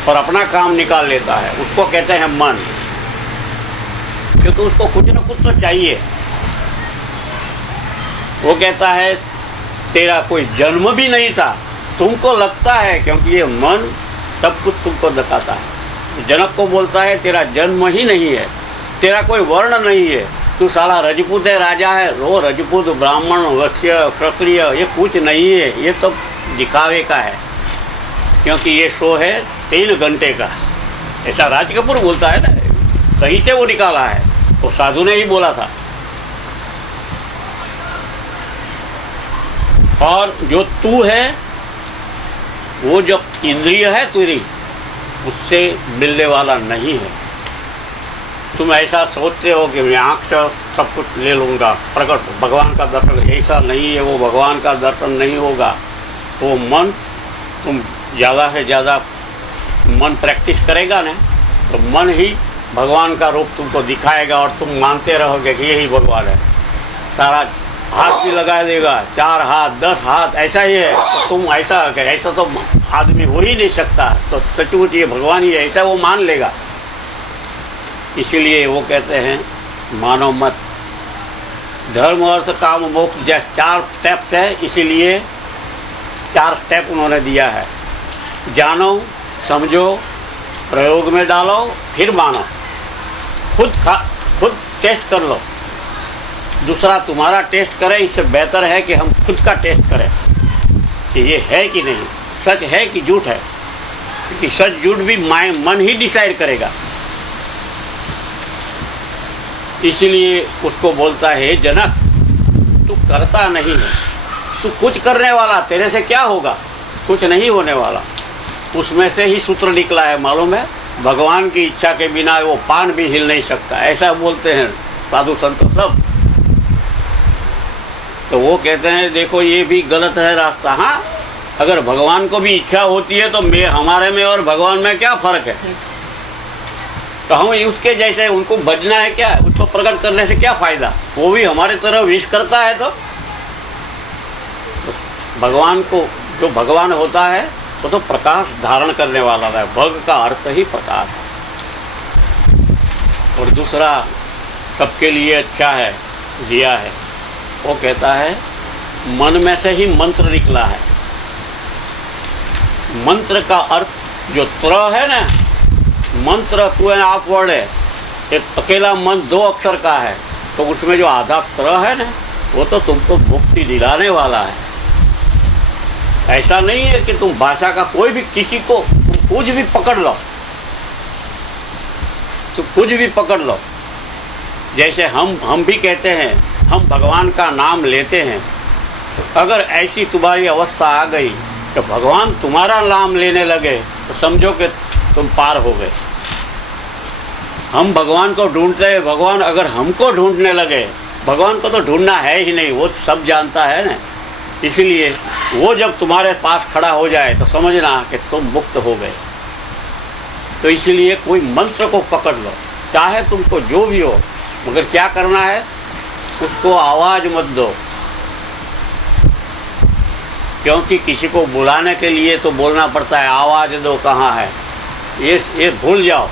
और अपना काम निकाल लेता है। उसको कहते हैं मन, क्योंकि उसको कुछ न कुछ तो चाहिए। वो कहता है तेरा कोई जन्म भी नहीं था, तुमको लगता है, क्योंकि ये मन सब कुछ तुमको दिखाता है। जनक को बोलता है तेरा जन्म ही नहीं है, तेरा कोई वर्ण नहीं है, तू साला रजपूत है, राजा है। वो रजपूत, ब्राह्मण, वैश्य, क्षत्रिय ये कुछ नहीं है, ये तो दिखावे का है। क्योंकि ये शो है 3 घंटे का, ऐसा राज कपूर बोलता है ना, सही से वो निकाला है, वो साधु ने ही बोला था। और जो तू है वो जो इंद्रिय है तेरी, उससे मिलने वाला नहीं है। तुम ऐसा सोचते हो कि मैं आंख से सब कुछ ले लूंगा, प्रकट भगवान का दर्शन, ऐसा नहीं है। वो भगवान का दर्शन नहीं होगा। वो मन, तुम ज़्यादा से ज़्यादा मन प्रैक्टिस करेगा ना, तो मन ही भगवान का रूप तुमको दिखाएगा और तुम मानते रहोगे कि यही भगवान है। सारा हाथ भी लगा देगा, 4 हाथ 10 हाथ ऐसा ही है, तो तुम ऐसा ऐसा तो आदमी हो ही नहीं सकता, तो सचमुच ये भगवान ही है, ऐसा वो मान लेगा। इसीलिए वो कहते हैं मानो मत। धर्म अर्थ काम मोक्ष जैसे 4 स्टेप्स है, इसीलिए 4 स्टेप उन्होंने दिया है। जानो, समझो, प्रयोग में डालो, फिर मानो। खुद टेस्ट कर लो, दूसरा तुम्हारा टेस्ट करे। इससे बेहतर है कि हम खुद का टेस्ट करें कि ये है कि नहीं, सच है कि झूठ है। क्योंकि सच झूठ भी मन ही डिसाइड करेगा। इसलिए उसको बोलता है, जनक तू करता नहीं है, तू कुछ करने वाला, तेरे से क्या होगा, कुछ नहीं होने वाला। उसमें से ही सूत्र निकला है, मालूम है, भगवान की इच्छा के बिना वो पान भी हिल नहीं सकता, ऐसा बोलते हैं साधु संत सब। तो वो कहते हैं देखो ये भी गलत है रास्ता। हाँ, अगर भगवान को भी इच्छा होती है तो हमारे में और भगवान में क्या फर्क है? तो हम उसके जैसे उनको भजना है क्या? उसको प्रकट करने से क्या फायदा? वो भी हमारे तरह विश करता है। तो भगवान को, जो भगवान होता है वो तो प्रकाश धारण करने वाला है। भग का अर्थ ही प्रकाश है। और दूसरा सबके लिए अच्छा है, दिया है। वो कहता है मन में से ही मंत्र निकला है। मंत्र का अर्थ जो त्र है ना, मंत्र टू एंड हाफ वर्ड है। एक अकेला मन 2 अक्षर का है, तो उसमें जो आधा त्र है ना, वो तो तुमको मुक्ति दिलाने वाला है। ऐसा नहीं है कि तुम भाषा का कोई भी किसी को कुछ भी पकड़ लो, तो कुछ भी पकड़ लो। जैसे हम भी कहते हैं, हम भगवान का नाम लेते हैं। अगर ऐसी तुम्हारी अवस्था आ गई कि भगवान तुम्हारा नाम लेने लगे, तो समझो कि तुम पार हो गए। हम भगवान को ढूंढते हैं, भगवान अगर हमको ढूंढने लगे, भगवान को तो ढूंढना है ही नहीं, वो सब जानता है ना। इसलिए वो जब तुम्हारे पास खड़ा हो जाए तो समझना कि तुम मुक्त हो गए। तो इसलिए कोई मंत्र को पकड़ लो, चाहे तुमको जो भी हो, मगर क्या करना है, उसको आवाज मत दो। क्योंकि किसी को बुलाने के लिए तो बोलना पड़ता है, आवाज दो कहाँ है, ये भूल जाओ।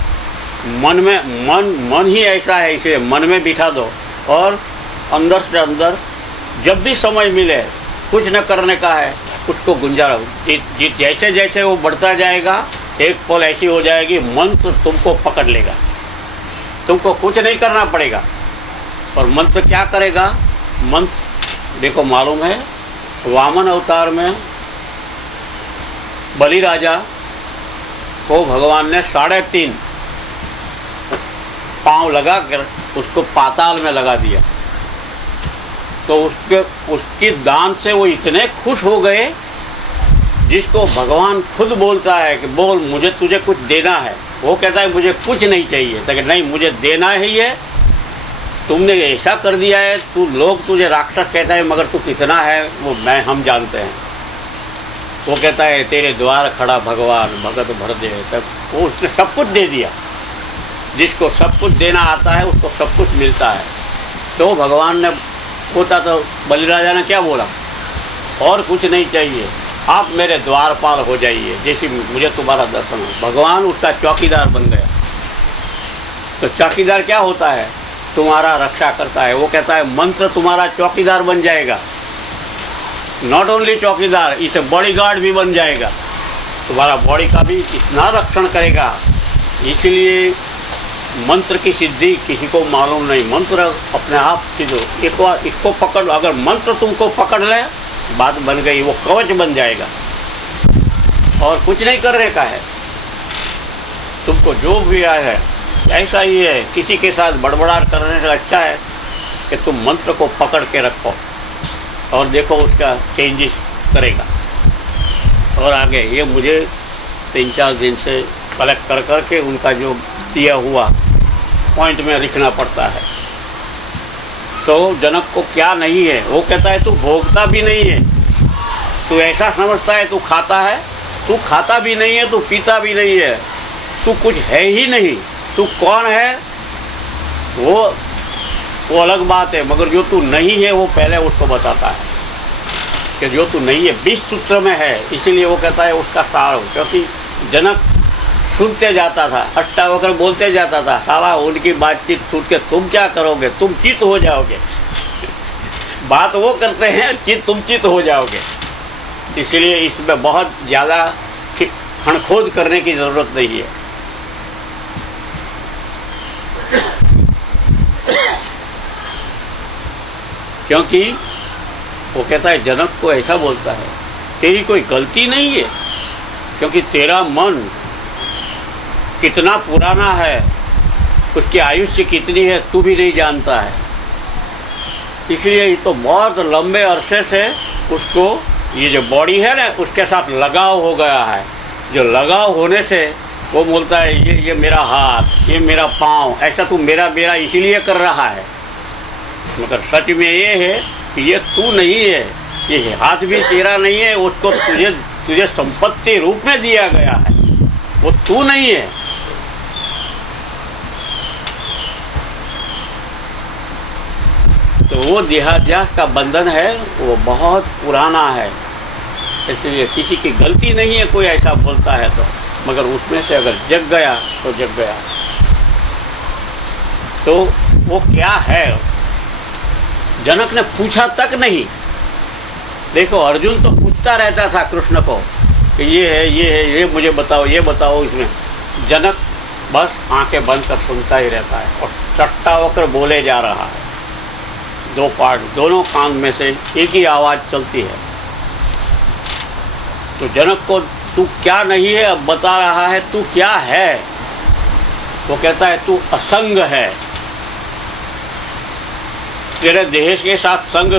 मन ही ऐसा है, इसे मन में बिठा दो और अंदर से अंदर जब भी समय मिले, कुछ न करने का है, उसको गुंजारो। जैसे जैसे वो बढ़ता जाएगा, एक पल ऐसी हो जाएगी, मंत्र तुमको पकड़ लेगा। तुमको कुछ नहीं करना पड़ेगा। और मंत्र क्या करेगा? मंत्र देखो, मालूम है वामन अवतार में बलि राजा को भगवान ने 3.5 पांव लगा कर उसको पाताल में लगा दिया। तो उसकी दान से वो इतने खुश हो गए, जिसको भगवान खुद बोलता है कि बोल, मुझे तुझे कुछ देना है। वो कहता है मुझे कुछ नहीं चाहिए, तो नहीं, मुझे देना ही है। तुमने ऐसा कर दिया है, लोग तुझे राक्षस कहता है, मगर तू कितना है वो हम जानते हैं। वो कहता है तेरे द्वार खड़ा भगवान, भगत भर दे। तब वो उसने सब कुछ दे दिया। जिसको सब कुछ देना आता है उसको सब कुछ मिलता है। तो भगवान ने होता तो बलिराजा ने क्या बोला, और कुछ नहीं चाहिए, आप मेरे द्वारपाल हो जाइए, जैसे मुझे तुम्हारा दर्शन हो। भगवान उसका चौकीदार बन गया। तो चौकीदार क्या होता है? तुम्हारा रक्षा करता है। वो कहता है मंत्र तुम्हारा चौकीदार बन जाएगा। नॉट ओनली चौकीदार, इसे बॉडीगार्ड भी बन जाएगा। तुम्हारा बॉडी का भी इतना रक्षण करेगा। इसलिए मंत्र की सिद्धि किसी को मालूम नहीं। मंत्र अपने आप सिद्ध हो। एक बार इसको पकड़ लो, अगर मंत्र तुमको पकड़ ले, बात बन गई, वो कवच बन जाएगा और कुछ नहीं करने का है। तुमको जो भी आया है ऐसा ही है, किसी के साथ बड़बड़ाहट करने से अच्छा है कि तुम मंत्र को पकड़ के रखो और देखो उसका चेंजेस करेगा। और आगे ये मुझे 3-4 दिन से कलेक्ट कर करके उनका जो दिया हुआ पॉइंट में लिखना पड़ता है। तो जनक को क्या नहीं है, वो कहता है तू भोगता भी नहीं है, तू ऐसा समझता है तू खाता भी नहीं है, तू पीता भी नहीं है, तू कुछ है ही नहीं। तू कौन है वो अलग बात है, मगर जो तू नहीं है वो पहले उसको बताता है कि जो तू नहीं है 20 सूत्र में है। इसीलिए वो कहता है उसका सार हो, क्योंकि जनक सुनते जाता था, अष्टावक्र बोलते जाता था, साला उनकी बातचीत सुन के तुम क्या करोगे, तुम चित हो जाओगे। बात वो करते हैं, तुम चित हो जाओगे। इसलिए इसमें बहुत ज़्यादा खणखोद करने की ज़रूरत नहीं है। क्योंकि वो कहता है, जनक को ऐसा बोलता है, तेरी कोई गलती नहीं है, क्योंकि तेरा मन कितना पुराना है, उसकी आयुष्य कितनी है तू भी नहीं जानता है। इसलिए ये तो बहुत लंबे अरसे से उसको ये जो बॉडी है ना उसके साथ लगाव हो गया है। जो लगाव होने से वो बोलता है ये मेरा हाथ, ये मेरा पाँव, ऐसा तू मेरा इसीलिए कर रहा है। मगर सच में ये है कि ये तू नहीं है, ये हाथ भी तेरा नहीं है, उसको तुझे संपत्ति रूप में दिया गया है, वो तू नहीं है। तो वो देहाध्यास का बंधन है, वो बहुत पुराना है। इसलिए किसी की गलती नहीं है कोई ऐसा बोलता है तो, मगर उसमें से अगर जग गया तो जग गया। तो वो क्या है, जनक ने पूछा तक नहीं। देखो अर्जुन तो पूछता रहता था कृष्ण को कि ये है, ये मुझे बताओ, ये बताओ। इसमें जनक बस आंखें बंद कर सुनता ही रहता है और सट्टा होकर बोले जा रहा है। 2 पार्ट, दोनों कान में से एक ही आवाज चलती है। तो जनक को तू क्या नहीं है अब बता रहा है, तू क्या है। वो कहता है तू असंग है, तेरे देह के साथ संग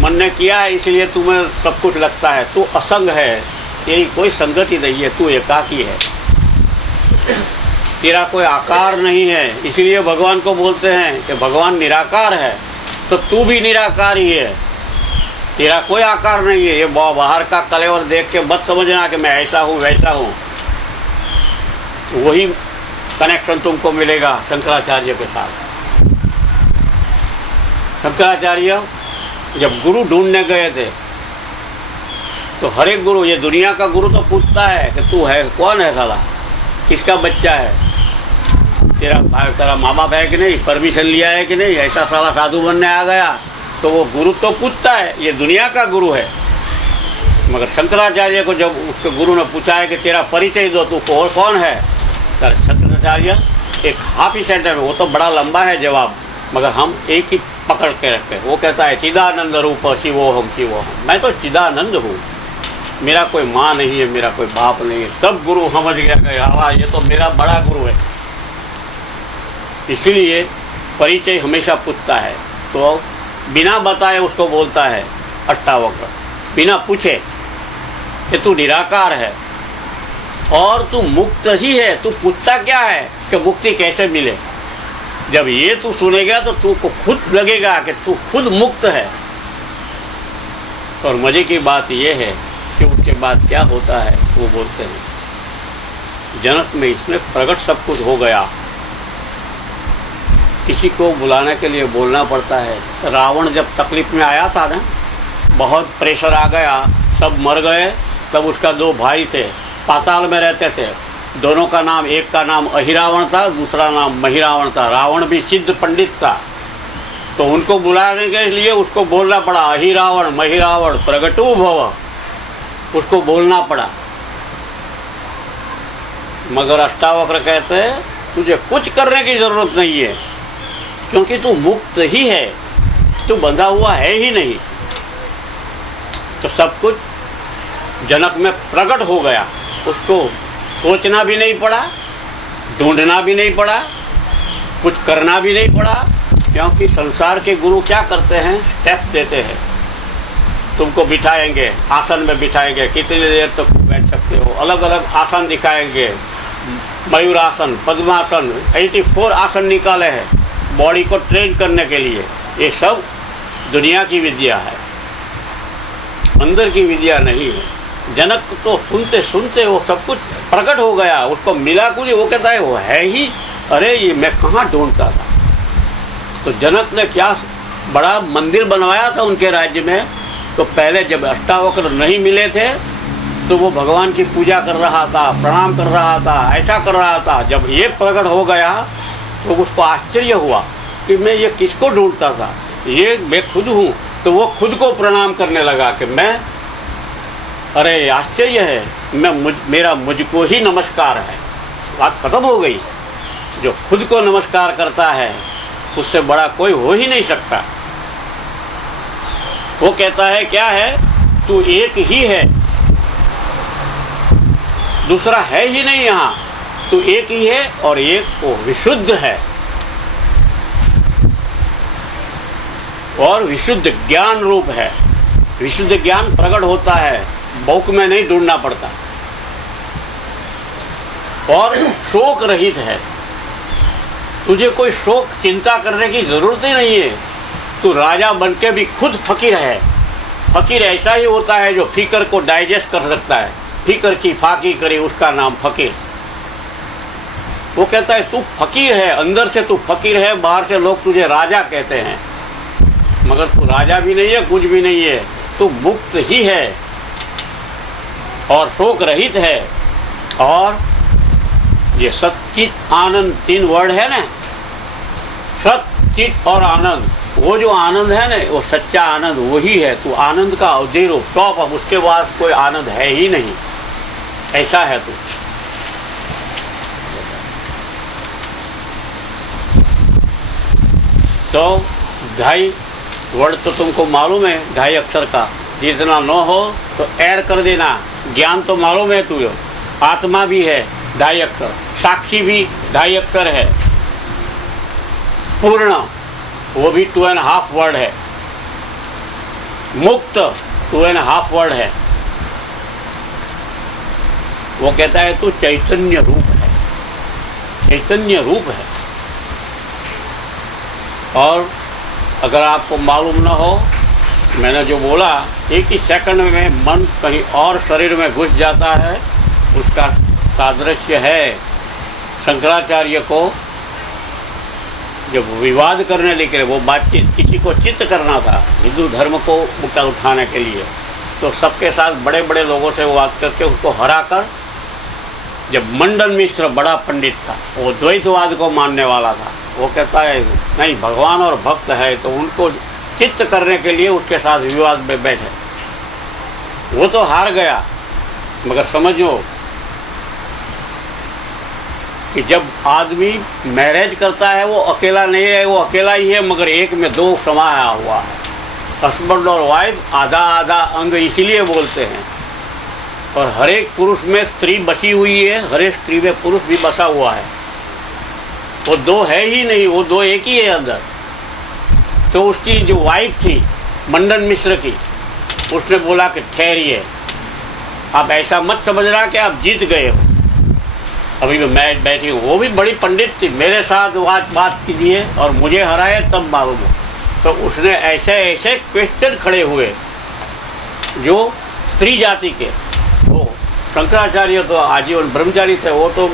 मन ने किया है इसलिए तुम्हें सब कुछ लगता है। तू असंग है, तेरी कोई संगति नहीं है, तू एकाकी है, तेरा कोई आकार नहीं है। इसलिए भगवान को बोलते हैं कि भगवान निराकार है, तो तू भी निराकार ही है, तेरा कोई आकार नहीं है। ये बाहर का कलेवर देख के मत समझना कि मैं ऐसा हूँ वैसा हूँ। वही कनेक्शन तुमको मिलेगा शंकराचार्य के साथ। शंकराचार्य जब गुरु ढूंढने गए थे तो हर एक गुरु, ये दुनिया का गुरु तो पूछता है कि तू है कौन है, साला किसका बच्चा है, तेरा माँ बाप है कि नहीं, परमिशन लिया है कि नहीं, ऐसा साला साधु बनने आ गया। तो वो गुरु तो पूछता है, ये दुनिया का गुरु है। मगर शंकराचार्य को जब उसके गुरु ने पूछा है कि तेरा परिचय दो, तू कौन है, सर शंकराचार्य एक हाफ ही सेंटर में, वो तो बड़ा लंबा है जवाब, मगर हम एक ही पकड़ के रखते। वो कहता है चिदानंद रूप शिवोहम शिवोहम, मैं तो चिदानंद हूँ, मेरा कोई माँ नहीं है, मेरा कोई बाप नहीं है। तब गुरु समझ गया कि हाँ ये तो मेरा बड़ा गुरु है। इसलिए परिचय हमेशा पूछता है। तो बिना बताए उसको बोलता है अष्टावक्र, बिना पूछे कि तू निराकार है और तू मुक्त ही है, तू पूछता क्या है कि मुक्ति कैसे मिले। जब ये तू सुनेगा तो तू को खुद लगेगा कि तू खुद मुक्त है। और मजे की बात यह है कि उसके बाद क्या होता है, वो बोलते हैं जनक में इसमें प्रकट सब कुछ हो गया। किसी को बुलाने के लिए बोलना पड़ता है। रावण जब तकलीफ में आया था ना, बहुत प्रेशर आ गया, सब मर गए, तब उसका 2 भाई थे, पाताल में रहते थे। दोनों का नाम, एक का नाम अहिरावण था, दूसरा नाम महिरावण था। रावण भी सिद्ध पंडित था, तो उनको बुलाने के लिए उसको बोलना पड़ा अहिरावण महिरावण प्रगटू भव, उसको बोलना पड़ा। मगर अष्टावक्र कहते हैं तुझे कुछ करने की जरूरत नहीं है, क्योंकि तू मुक्त ही है, तू बंधा हुआ है ही नहीं। तो सब कुछ जनक में प्रकट हो गया, उसको सोचना भी नहीं पड़ा ढूंढना भी नहीं पड़ा, कुछ करना भी नहीं पड़ा, क्योंकि संसार के गुरु क्या करते हैं, स्टेप देते हैं। तुमको बिठाएंगे, आसन में बिठाएंगे, कितनी देर तक बैठ सकते हो, अलग अलग आसन दिखाएंगे, मयूरासन, पद्मासन, 84 आसन निकाले हैं बॉडी को ट्रेन करने के लिए। ये सब दुनिया की विद्या है, अंदर की विद्या नहीं है। जनक तो सुनते सुनते वो सब कुछ प्रकट हो गया, उसको मिला कुछ, वो कहता है वो है ही, अरे ये मैं कहाँ ढूंढता था। तो जनक ने क्या बड़ा मंदिर बनवाया था उनके राज्य में। तो पहले जब अष्टावक्र नहीं मिले थे तो वो भगवान की पूजा कर रहा था, प्रणाम कर रहा था, ऐसा कर रहा था। जब ये प्रकट हो गया तो उसको आश्चर्य हुआ कि मैं ये किसको ढूंढता था, ये मैं खुद हूँ। तो वो खुद को प्रणाम करने लगा कि मैं, अरे आश्चर्य है, मेरा मुझको ही नमस्कार है। बात खत्म हो गई। जो खुद को नमस्कार करता है उससे बड़ा कोई हो ही नहीं सकता। वो कहता है क्या है, तू एक ही है, दूसरा है ही नहीं, यहाँ तू एक ही है और एक वो विशुद्ध है और विशुद्ध ज्ञान रूप है। विशुद्ध ज्ञान प्रकट होता है, बौक में नहीं ढूंढना पड़ता, और शोक रहित है। तुझे कोई शोक चिंता करने की जरूरत ही नहीं है। तू राजा बनके भी खुद फकीर है। फकीर ऐसा ही होता है जो फिकर को डाइजेस्ट कर सकता है। फिकर की फाकी करे उसका नाम फकीर। वो कहता है तू फकीर है, अंदर से तू फकीर है, बाहर से लोग तुझे राजा कहते हैं, मगर तू राजा भी नहीं है, कुछ भी नहीं है, तू मुक्त ही है और शोक रहित है। और ये सच्चित आनंद, 3 वर्ड है ना, सत चित और आनंद। वो जो आनंद है ना, वो सच्चा आनंद वही है। तू आनंद का अवधेरो टॉप, अब उसके बाद कोई आनंद है ही नहीं, ऐसा है तू। तो 2.5 वर्ड तो तुमको मालूम है, 2.5 अक्षर का, जितना न हो तो ऐड कर देना। ज्ञान तो मालूम है तुझे, आत्मा भी है 2.5 अक्षर, साक्षी भी 2.5 अक्षर है, पूर्ण वो भी 2.5 वर्ड है, मुक्त 2.5 वर्ड है। वो कहता है तू चैतन्य रूप है, चैतन्य रूप है। और अगर आपको मालूम न हो, मैंने जो बोला, एक ही सेकंड में मन कहीं और शरीर में घुस जाता है, उसका सादृश्य है। शंकराचार्य को जब विवाद करने निकले, वो बातचीत, किसी को चित्त करना था हिंदू धर्म को मुक्ता उठाने के लिए, तो सबके साथ बड़े बड़े लोगों से वो बात करके उसको हराकर, जब मंडन मिश्र बड़ा पंडित था, वो द्वैतवाद को मानने वाला था, वो कहता है नहीं, भगवान और भक्त है, तो उनको चित्त करने के लिए उसके साथ विवाद में बैठे। वो तो हार गया, मगर समझो कि जब आदमी मैरिज करता है वो अकेला नहीं है, वो अकेला ही है, मगर एक में 2 समाया हुआ है। हस्बैंड और वाइफ आधा आधा अंग इसीलिए बोलते हैं। और हर एक पुरुष में स्त्री बसी हुई है, हर एक स्त्री में पुरुष भी बसा हुआ है। वो 2 है ही नहीं, वो 2 एक ही है अंदर। तो उसकी जो वाइफ थी मंडन मिश्र की, उसने बोला कि ठहरिए, आप ऐसा मत समझना कि आप जीत गए हो, अभी मैं बैठी हूँ। वो भी बड़ी पंडित थी, मेरे साथ बात कीजिए और मुझे हराए तब मालूम हो। तो उसने ऐसे ऐसे क्वेश्चन खड़े हुए जो स्त्री जाति के। वो शंकराचार्य तो आजीवन ब्रह्मचारी थे, वो तो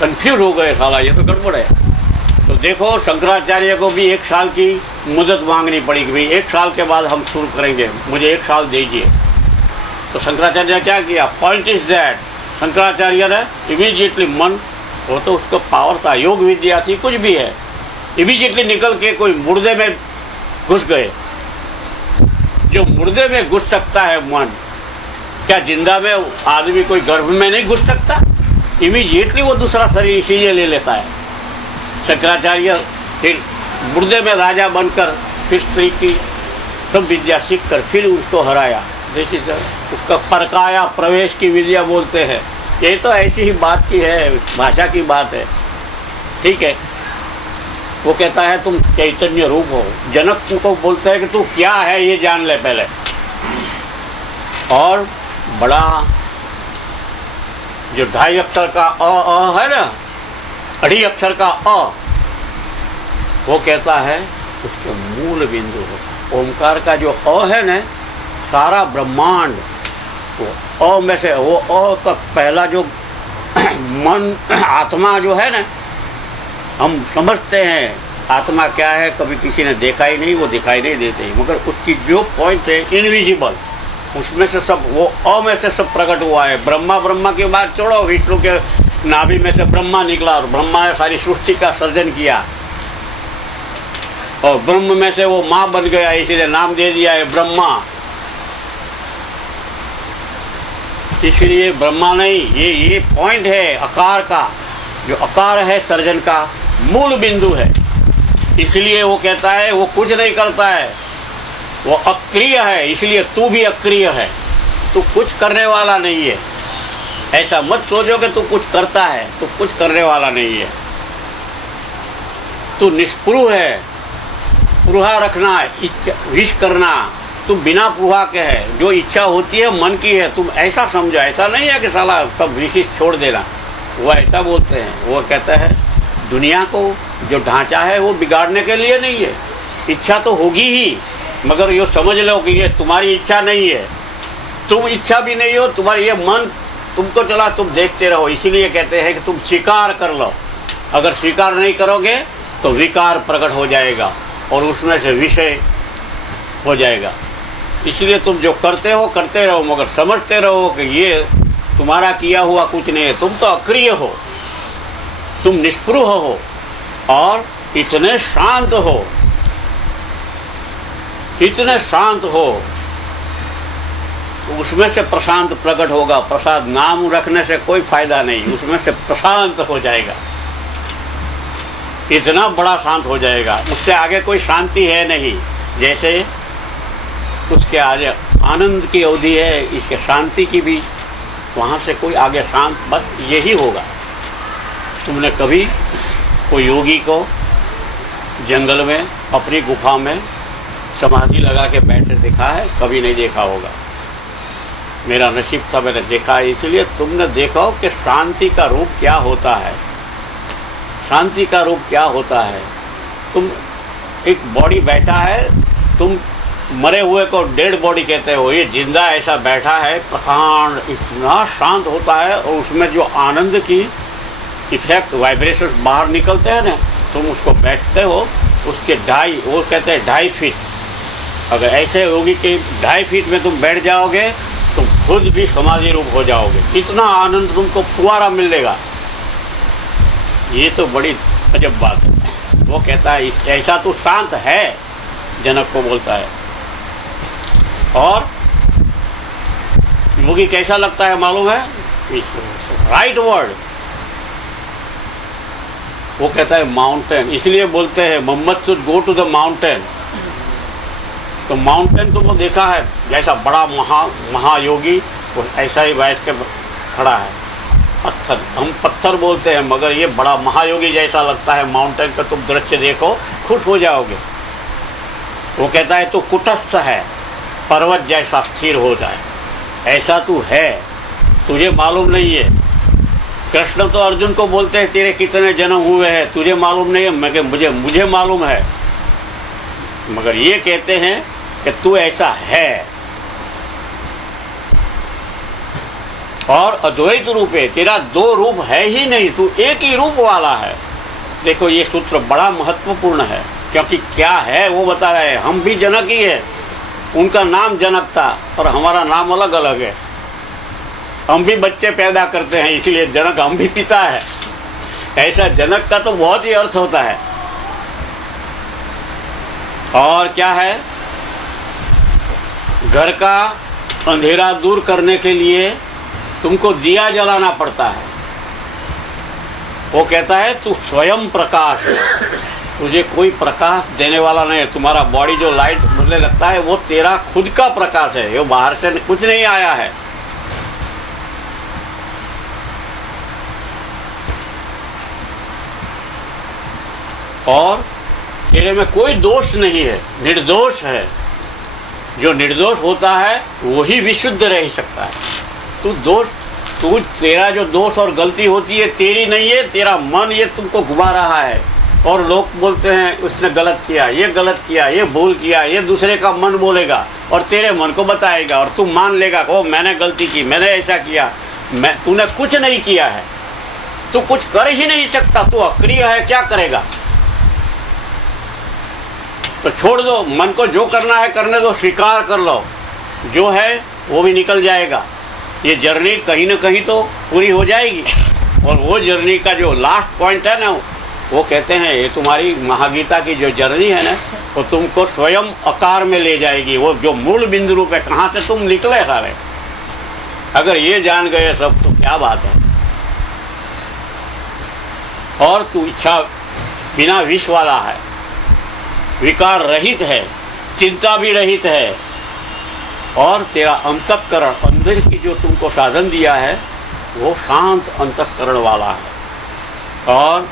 कंफ्यूज हो गए, साला ये तो गड़बड़ है। तो देखो शंकराचार्य को भी 1 साल की मुदत मांगनी पड़ी कि भाई 1 साल के बाद हम शुरू करेंगे, मुझे 1 साल दीजिए। तो शंकराचार्य ने क्या किया, पॉइंट इज दैट, शंकराचार्य ने इमीडिएटली मन, वो तो उसको पावर था, योग विद्या थी, कुछ भी है, इमीडिएटली निकल के कोई मुर्दे में घुस गए। जो मुर्दे में घुस सकता है मन, क्या जिंदा में आदमी कोई गर्भ में नहीं घुस सकता? इमीडिएटली वो दूसरा शरीर इसीलिए ले लेता है। शंकराचार्य फिर मुर्दे में राजा बनकर फिर स्त्री की सब विद्या सीख कर फिर उसको हराया। जैसे उसका परकाया प्रवेश की विद्या बोलते हैं, ये तो ऐसी ही बात की है, भाषा की बात है, ठीक है। वो कहता है तुम चैतन्य रूप हो। जनक को बोलता है कि तू क्या है ये जान ले पहले। और बड़ा जो 2.5 अक्षर का अ है ना, 2.5 अक्षर का अ, वो कहता है उसके मूल बिंदु हो। ओमकार का जो अ है ना, सारा ब्रह्मांड वो अ में से, वो अ का पहला जो मन आत्मा जो है ना, हम समझते हैं आत्मा क्या है, कभी किसी ने देखा ही नहीं, वो दिखाई नहीं देते, मगर उसकी जो पॉइंट है इनविजिबल, उसमें से सब वो अ में से सब प्रकट हुआ है। ब्रह्मा की बात छोड़ो, विष्णु के नाभि में से ब्रह्मा निकला और ब्रह्मा ने सारी सृष्टि का सर्जन किया, और ब्रह्म में से वो माँ बन गया, इसीलिए नाम दे दिया है ब्रह्मा। इसलिए ब्रह्मा नहीं, ये पॉइंट है आकार का, जो आकार है सर्जन का मूल बिंदु है। इसलिए वो कहता है वो कुछ नहीं करता है, वो अक्रिय है, इसलिए तू भी अक्रिय है, तू कुछ करने वाला नहीं है। ऐसा मत सोचो कि तू कुछ करता है, तू कुछ करने वाला नहीं है, तू निष्पृह है। स्पृहा रखना, विश करना, तुम बिना स्पृहा के है, जो इच्छा होती है मन की है, तुम ऐसा समझो। ऐसा नहीं है कि साला सब विशिष्ट छोड़ देना, वो ऐसा बोलते हैं। वो कहता है दुनिया को जो ढांचा है वो बिगाड़ने के लिए नहीं है, इच्छा तो होगी ही, मगर ये समझ लो कि ये तुम्हारी इच्छा नहीं है, तुम इच्छा भी नहीं हो, तुम्हारी ये मन तुमको चला, तुम देखते रहो। इसीलिए कहते हैं कि तुम स्वीकार कर लो। अगर स्वीकार नहीं करोगे तो विकार प्रकट हो जाएगा और उसमें से विषय हो जाएगा। इसलिए तुम जो करते हो करते रहो, मगर समझते रहो कि ये तुम्हारा किया हुआ कुछ नहीं है, तुम तो अक्रिय हो, तुम निष्पृह हो और इतने शांत हो, इतने शांत हो, उसमें से प्रशांत प्रकट होगा। प्रसाद नाम रखने से कोई फायदा नहीं, उसमें से प्रशांत हो जाएगा, इतना बड़ा शांत हो जाएगा, उससे आगे कोई शांति है नहीं। जैसे उसके आगे आनंद की अवधि है, इसके शांति की भी, वहां से कोई आगे शांत बस यही होगा। तुमने कभी कोई योगी को जंगल में अपनी गुफा में समाधि लगा के बैठे देखा है? कभी नहीं देखा होगा। मेरा नसीब था, मैंने देखा है। इसलिए तुमने देखो कि शांति का रूप क्या होता है, शांति का रूप क्या होता है। तुम एक बॉडी बैठा है, तुम मरे हुए को डेड बॉडी कहते हो, ये जिंदा ऐसा बैठा है, प्रकांड इतना शांत होता है, और उसमें जो आनंद की इफेक्ट वाइब्रेशन बाहर निकलते हैं ना, तुम उसको बैठते हो, उसके 2.5, वो कहते हैं 2.5 फीट, अगर ऐसे योगी के 2.5 फीट में तुम बैठ जाओगे तुम खुद भी समाधि रूप हो जाओगे, इतना आनंद तुमको फुवारा मिलेगा। ये तो बड़ी अजब बात है। वो कहता है ऐसा तो शांत है, जनक को बोलता है। और योगी कैसा लगता है मालूम है? Right word. वो कहता है माउंटेन, इसलिए बोलते हैं Muhammad should go to the mountain. तो माउंटेन तुमको देखा है, जैसा बड़ा महायोगी वो ऐसा ही बैठ के खड़ा है। पत्थर, हम पत्थर बोलते हैं, मगर ये बड़ा महायोगी जैसा लगता है। माउंटेन का तुम दृश्य देखो, खुश हो जाओगे। वो कहता है तू कुटस्थ है, पर्वत जैसा स्थिर हो जाए, ऐसा तू है, तुझे मालूम नहीं है। कृष्ण तो अर्जुन को बोलते हैं तेरे कितने जन्म हुए हैं, तुझे मालूम नहीं है। मैं मुझे मालूम है, मगर ये कहते हैं कि तू ऐसा है और अद्वैत रूप है, तेरा 2 रूप है ही नहीं, तू एक ही रूप वाला है। देखो ये सूत्र बड़ा महत्वपूर्ण है, क्योंकि क्या है वो बता रहे हैं। हम भी जनक ही है, उनका नाम जनक था और हमारा नाम अलग अलग है। हम भी बच्चे पैदा करते हैं, इसलिए जनक हम भी पिता है। ऐसा जनक का तो बहुत ही अर्थ होता है। और क्या है, घर का अंधेरा दूर करने के लिए तुमको दिया जलाना पड़ता है। वो कहता है तू स्वयं प्रकाश है, तुझे कोई प्रकाश देने वाला नहीं है। तुम्हारा बॉडी जो लाइट मिलने लगता है वो तेरा खुद का प्रकाश है, वो बाहर से कुछ नहीं आया है। और तेरे में कोई दोष नहीं है, निर्दोष है। जो निर्दोष होता है वही विशुद्ध रह सकता है। तेरा जो दोष और गलती होती है तेरी नहीं है, तेरा मन ये तुमको घुमा रहा है। और लोग बोलते हैं उसने गलत किया, ये भूल किया, ये दूसरे का मन बोलेगा और तेरे मन को बताएगा और तू मान लेगा ओ मैंने गलती की, मैंने ऐसा किया। तूने कुछ नहीं किया है, तू कुछ कर ही नहीं सकता, तू अक्रिय है, क्या करेगा? तो छोड़ दो, मन को जो करना है करने दो, स्वीकार कर लो, जो है वो भी निकल जाएगा। ये जर्नी कहीं ना कहीं तो पूरी हो जाएगी। और वो जर्नी का जो लास्ट पॉइंट है ना, वो कहते हैं ये तुम्हारी महागीता की जो जर्नी है ना, वो तुमको स्वयं आकार में ले जाएगी। वो जो मूल बिंदु रूप है, कहाँ से तुम निकले सारे, अगर ये जान गए सब तो क्या बात है। और तू इच्छा बिना विष वाला है, विकार रहित है, चिंता भी रहित है, और तेरा अंतःकरण अंदर की जो तुमको साधन दिया है वो शांत अंतःकरण वाला है। और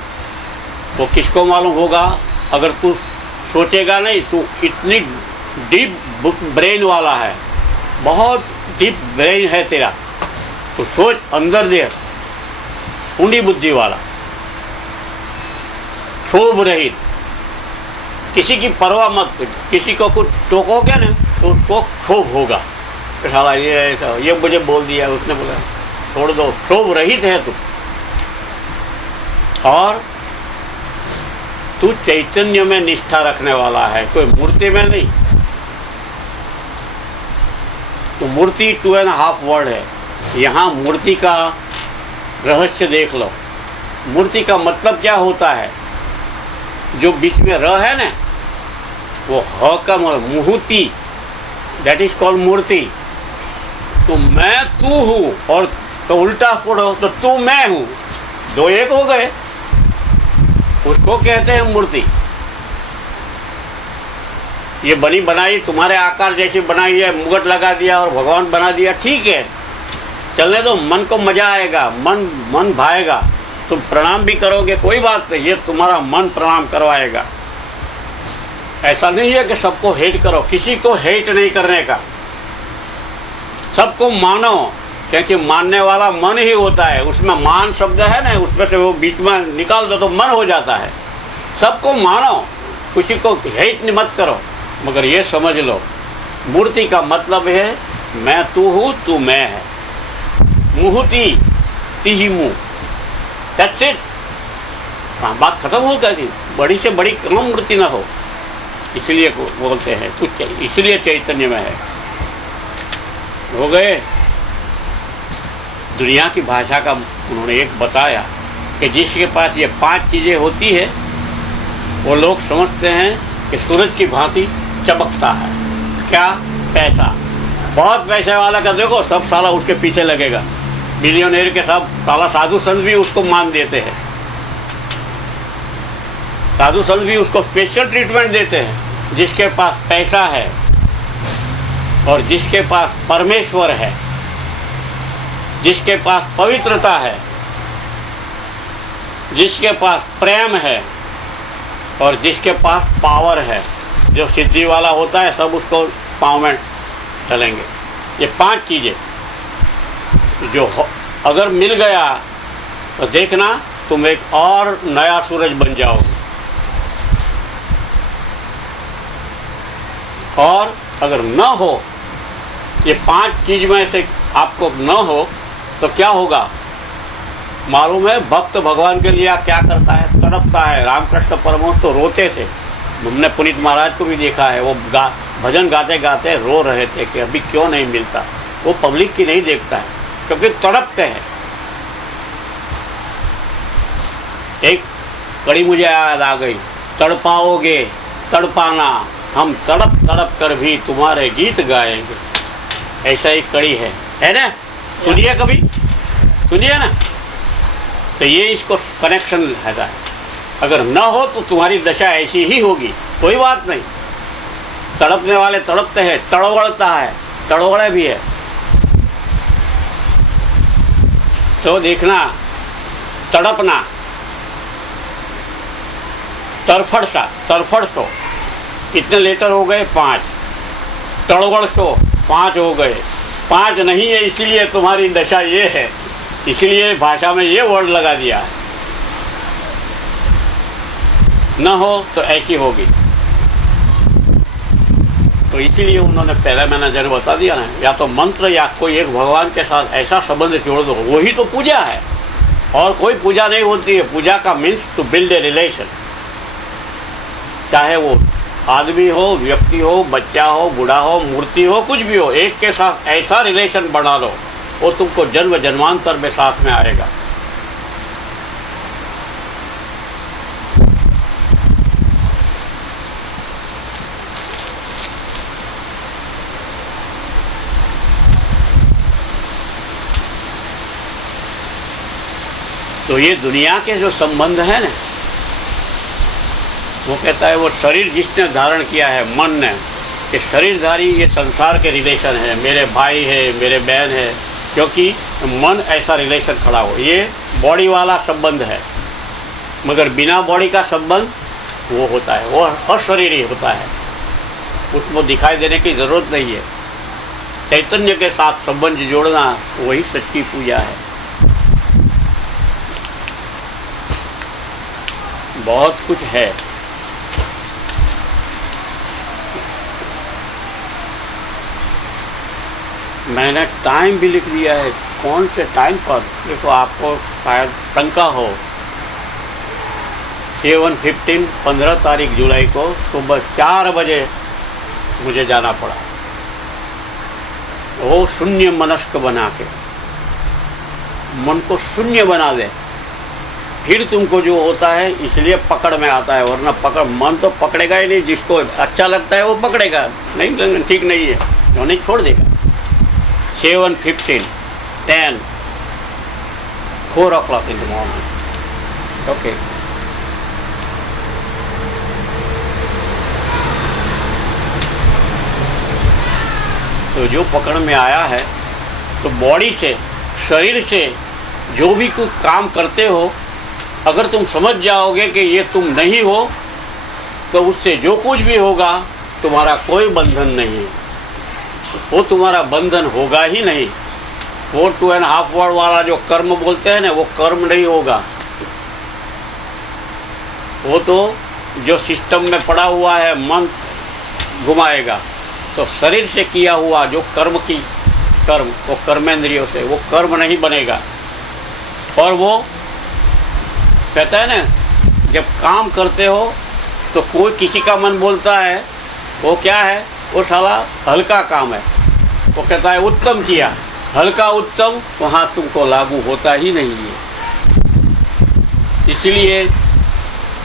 वो किसको मालूम होगा अगर तू सोचेगा नहीं, तू इतनी डीप ब्रेन वाला है, बहुत डीप ब्रेन है तेरा, तो सोच अंदर देख, ऊंडी बुद्धि वाला, क्षोभ रहित, किसी की परवाह मत, किसी को कुछ टोकोगे ना तो उसको क्षोभ होगा, साला ये ऐसा, ये मुझे बोल दिया, उसने बोला, छोड़ दो, क्षोभ रहित है तू। और तू चैतन्य में निष्ठा रखने वाला है, कोई मूर्ति में नहीं। तो मूर्ति 2.5 वर्ड है। यहाँ मूर्ति का रहस्य देख लो। मूर्ति का मतलब क्या होता है? जो बीच में र है ना, वो ह का मुहूर्ति, दैट इज कॉल्ड मूर्ति। तो मैं तू हूं, और तो उल्टा फोड़ो तो तू मैं हूं, दो एक हो गए, उसको कहते हैं मूर्ति। ये बनी बनाई तुम्हारे आकार जैसी बनाई है, मुगट लगा दिया और भगवान बना दिया, ठीक है, चलने दो, मन को मजा आएगा, मन भाएगा, तुम प्रणाम भी करोगे, कोई बात नहीं, ये तुम्हारा मन प्रणाम करवाएगा। ऐसा नहीं है कि सबको हेट करो, किसी को हेट नहीं करने का, सबको मानो, क्योंकि मानने वाला मन ही होता है। उसमें मान शब्द है ना, उसमें से वो बीच में निकाल दो तो मन हो जाता है। सबको मानो, किसी को हेट मत करो, मगर ये समझ लो मूर्ति का मतलब है मैं तू हूं, तू मैं है। मुहूति तिही मुंह, दैट्स इट, बात खत्म हो गई। बड़ी से बड़ी क्यों मूर्ति ना हो, इसलिए बोलते हैं तू, इसलिए चैतन्य में है। हो गए। दुनिया की भाषा का उन्होंने एक बताया कि जिसके पास ये 5 चीजें होती है वो लोग समझते हैं कि सूरज की भांति चमकता है। क्या? पैसा। बहुत पैसे वाला का देखो, सब साला उसके पीछे लगेगा, बिलियनर के सब साला, साधु संत भी उसको मान देते हैं, साधु संत भी उसको स्पेशल ट्रीटमेंट देते हैं। जिसके पास पैसा है और जिसके पास परमेश्वर है, जिसके पास पवित्रता है, जिसके पास प्रेम है और जिसके पास पावर है, जो सिद्धि वाला होता है, सब उसको पाँव में चलेंगे। ये 5 चीजें जो अगर मिल गया तो देखना तुम एक और नया सूरज बन जाओगे। और अगर न हो, ये 5 चीज में से आपको न हो तो क्या होगा मालूम है? भक्त भगवान के लिए क्या करता है? तड़पता है। रामकृष्ण परमहंस तो रोते थे, हमने पुनीत महाराज को भी देखा है, वो भजन गाते गाते रो रहे थे कि अभी क्यों नहीं मिलता। वो पब्लिक की नहीं देखता है, क्योंकि तड़पते हैं। एक कड़ी मुझे याद आ गई, तड़पाओगे तड़पाना, हम तड़प तड़प कर भी तुम्हारे गीत गाएंगे। ऐसा एक कड़ी है ना? सुनिए, कभी सुनिए ना। तो ये इसको कनेक्शन है। अगर न हो तो तुम्हारी दशा ऐसी ही होगी, कोई बात नहीं। तड़पने वाले तड़पते हैं, तड़वड़ता है, तड़वड़े भी है। तो देखना, तड़पना, तरफड़ सो कितने लेटर हो गए? 5। तड़गड़ सो 5 हो गए। 5 नहीं है, इसीलिए तुम्हारी दशा ये है, इसलिए भाषा में ये वर्ड लगा दिया है। न हो तो ऐसी होगी। तो इसीलिए उन्होंने पहले मैंने जरूर बता दिया ना, या तो मंत्र या कोई एक भगवान के साथ ऐसा संबंध जोड़ दो, वही तो पूजा है। और कोई पूजा नहीं होती है। पूजा का means to build a relation. चाहे वो आदमी हो, व्यक्ति हो, बच्चा हो, बूढ़ा हो, मूर्ति हो, कुछ भी हो, एक के साथ ऐसा रिलेशन बना लो, वो तुमको जन्म जन्मांतर में साथ में आएगा। तो ये दुनिया के जो संबंध है ना, वो कहता है वो शरीर जिसने धारण किया है, मन ने, कि शरीरधारी ये संसार के रिलेशन है, मेरे भाई है, मेरे बहन है, क्योंकि मन ऐसा रिलेशन खड़ा हो। ये बॉडी वाला संबंध है, मगर बिना बॉडी का संबंध वो होता है, वो अशरीरी होता है, उसमें दिखाई देने की जरूरत नहीं है। चैतन्य के साथ संबंध जोड़ना वही सच्ची पूजा है। बहुत कुछ है। मैंने टाइम भी लिख दिया है, कौन से टाइम पर, देखो आपको शायद शंका हो। 7:15 15 तारीख जुलाई को सुबह 4 बजे मुझे जाना पड़ा। वो शून्य मनस्क बना के, मन को शून्य बना दे, फिर तुमको जो होता है इसलिए पकड़ में आता है, वरना पकड़ मन तो पकड़ेगा ही नहीं। जिसको अच्छा लगता है वो पकड़ेगा, नहीं ठीक नहीं है वो नहीं छोड़ देगा। 7:15 10 4 o'clock in the morning. Okay तो जो पकड़ में आया है, तो बॉडी से, शरीर से जो भी कुछ काम करते हो, अगर तुम समझ जाओगे कि ये तुम नहीं हो, तो उससे जो कुछ भी होगा तुम्हारा कोई बंधन नहीं है, वो तुम्हारा बंधन होगा ही नहीं। वो 2.5 वर्ड वाला जो कर्म बोलते हैं ना, वो कर्म नहीं होगा। वो तो जो सिस्टम में पड़ा हुआ है, मन घुमाएगा। तो शरीर से किया हुआ जो कर्म, वो कर्मेंद्रियों से, वो कर्म नहीं बनेगा। और वो कहता है ना, जब काम करते हो तो कोई किसी का मन बोलता है वो क्या है, वो साला हल्का काम है। वो कहता है उत्तम किया, हल्का उत्तम वहाँ तुमको लागू होता ही नहीं है। इसलिए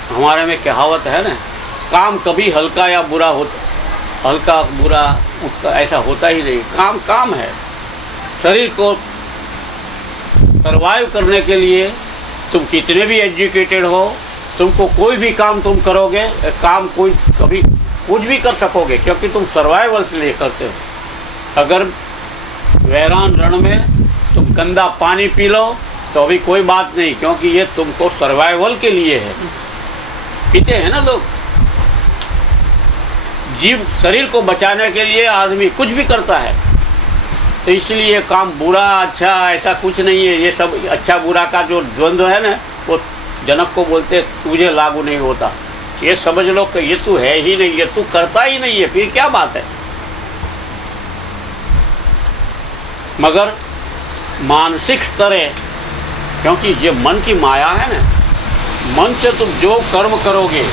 हमारे में कहावत है ना, काम कभी हल्का या बुरा होता, हल्का बुरा ऐसा होता ही नहीं। काम काम है। शरीर को सर्वाइव करने के लिए तुम कितने भी एजुकेटेड हो, तुमको कोई भी काम तुम करोगे, काम कोई कभी कुछ भी कर सकोगे, क्योंकि तुम सर्वाइवल के लिए करते हो। अगर वैरान रण में तुम गंदा पानी पी लो तो अभी कोई बात नहीं, क्योंकि ये तुमको सर्वाइवल के लिए है। पीते हैं ना लोग, जीव शरीर को बचाने के लिए आदमी कुछ भी करता है। तो इसलिए काम बुरा अच्छा ऐसा कुछ नहीं है। ये सब अच्छा बुरा का जो द्वंद्व है ना, वो जनक को बोलते तुझे लागू नहीं होता। ये समझ लो कि ये तू है ही नहीं, ये तू करता ही नहीं है, फिर क्या बात है। मगर मानसिक स्तर है, क्योंकि ये मन की माया है ना, मन से तुम जो कर्म करोगे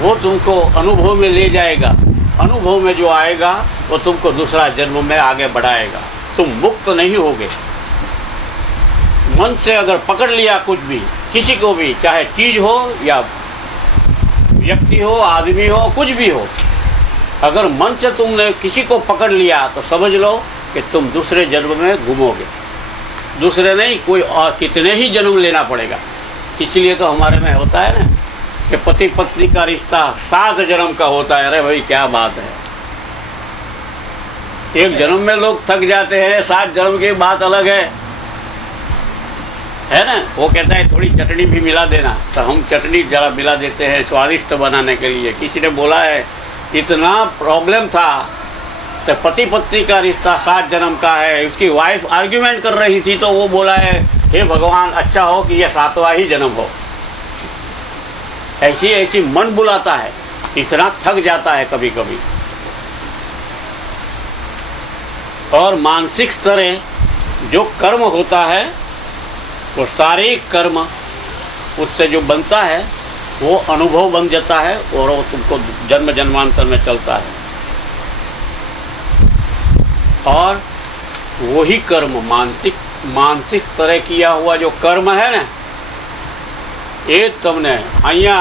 वो तुमको अनुभव में ले जाएगा। अनुभव में जो आएगा वो तुमको दूसरा जन्म में आगे बढ़ाएगा। तुम मुक्त नहीं होगे। मन से अगर पकड़ लिया कुछ भी, किसी को भी, चाहे चीज हो या व्यक्ति हो, आदमी हो, कुछ भी हो, अगर मन से तुमने किसी को पकड़ लिया तो समझ लो कि तुम दूसरे जन्म में घूमोगे। दूसरे नहीं, कोई और कितने ही जन्म लेना पड़ेगा। इसलिए तो हमारे में होता है ना कि पति पत्नी का रिश्ता 7 जन्म का होता है। अरे भाई क्या बात है, एक जन्म में लोग थक जाते हैं, 7 जन्म की बात अलग है। है ना, वो कहता है थोड़ी चटनी भी मिला देना, तो हम चटनी जरा मिला देते हैं स्वादिष्ट बनाने के लिए। किसी ने बोला है इतना प्रॉब्लम था, तो पति पत्नी का रिश्ता 7 जन्म का है, उसकी वाइफ आर्ग्यूमेंट कर रही थी, तो वो बोला है हे भगवान अच्छा हो कि यह 7वां ही जन्म हो। ऐसी ऐसी मन बुलाता है, इतना थक जाता है कभी कभी। और मानसिक स्तर जो कर्म होता है, वो सारे कर्म उससे जो बनता है वो अनुभव बन जाता है और वो तुमको जन्म जन्मांतर में चलता है। और वही कर्म मानसिक तरह किया हुआ जो कर्म है ने, એ તમને અહીંયા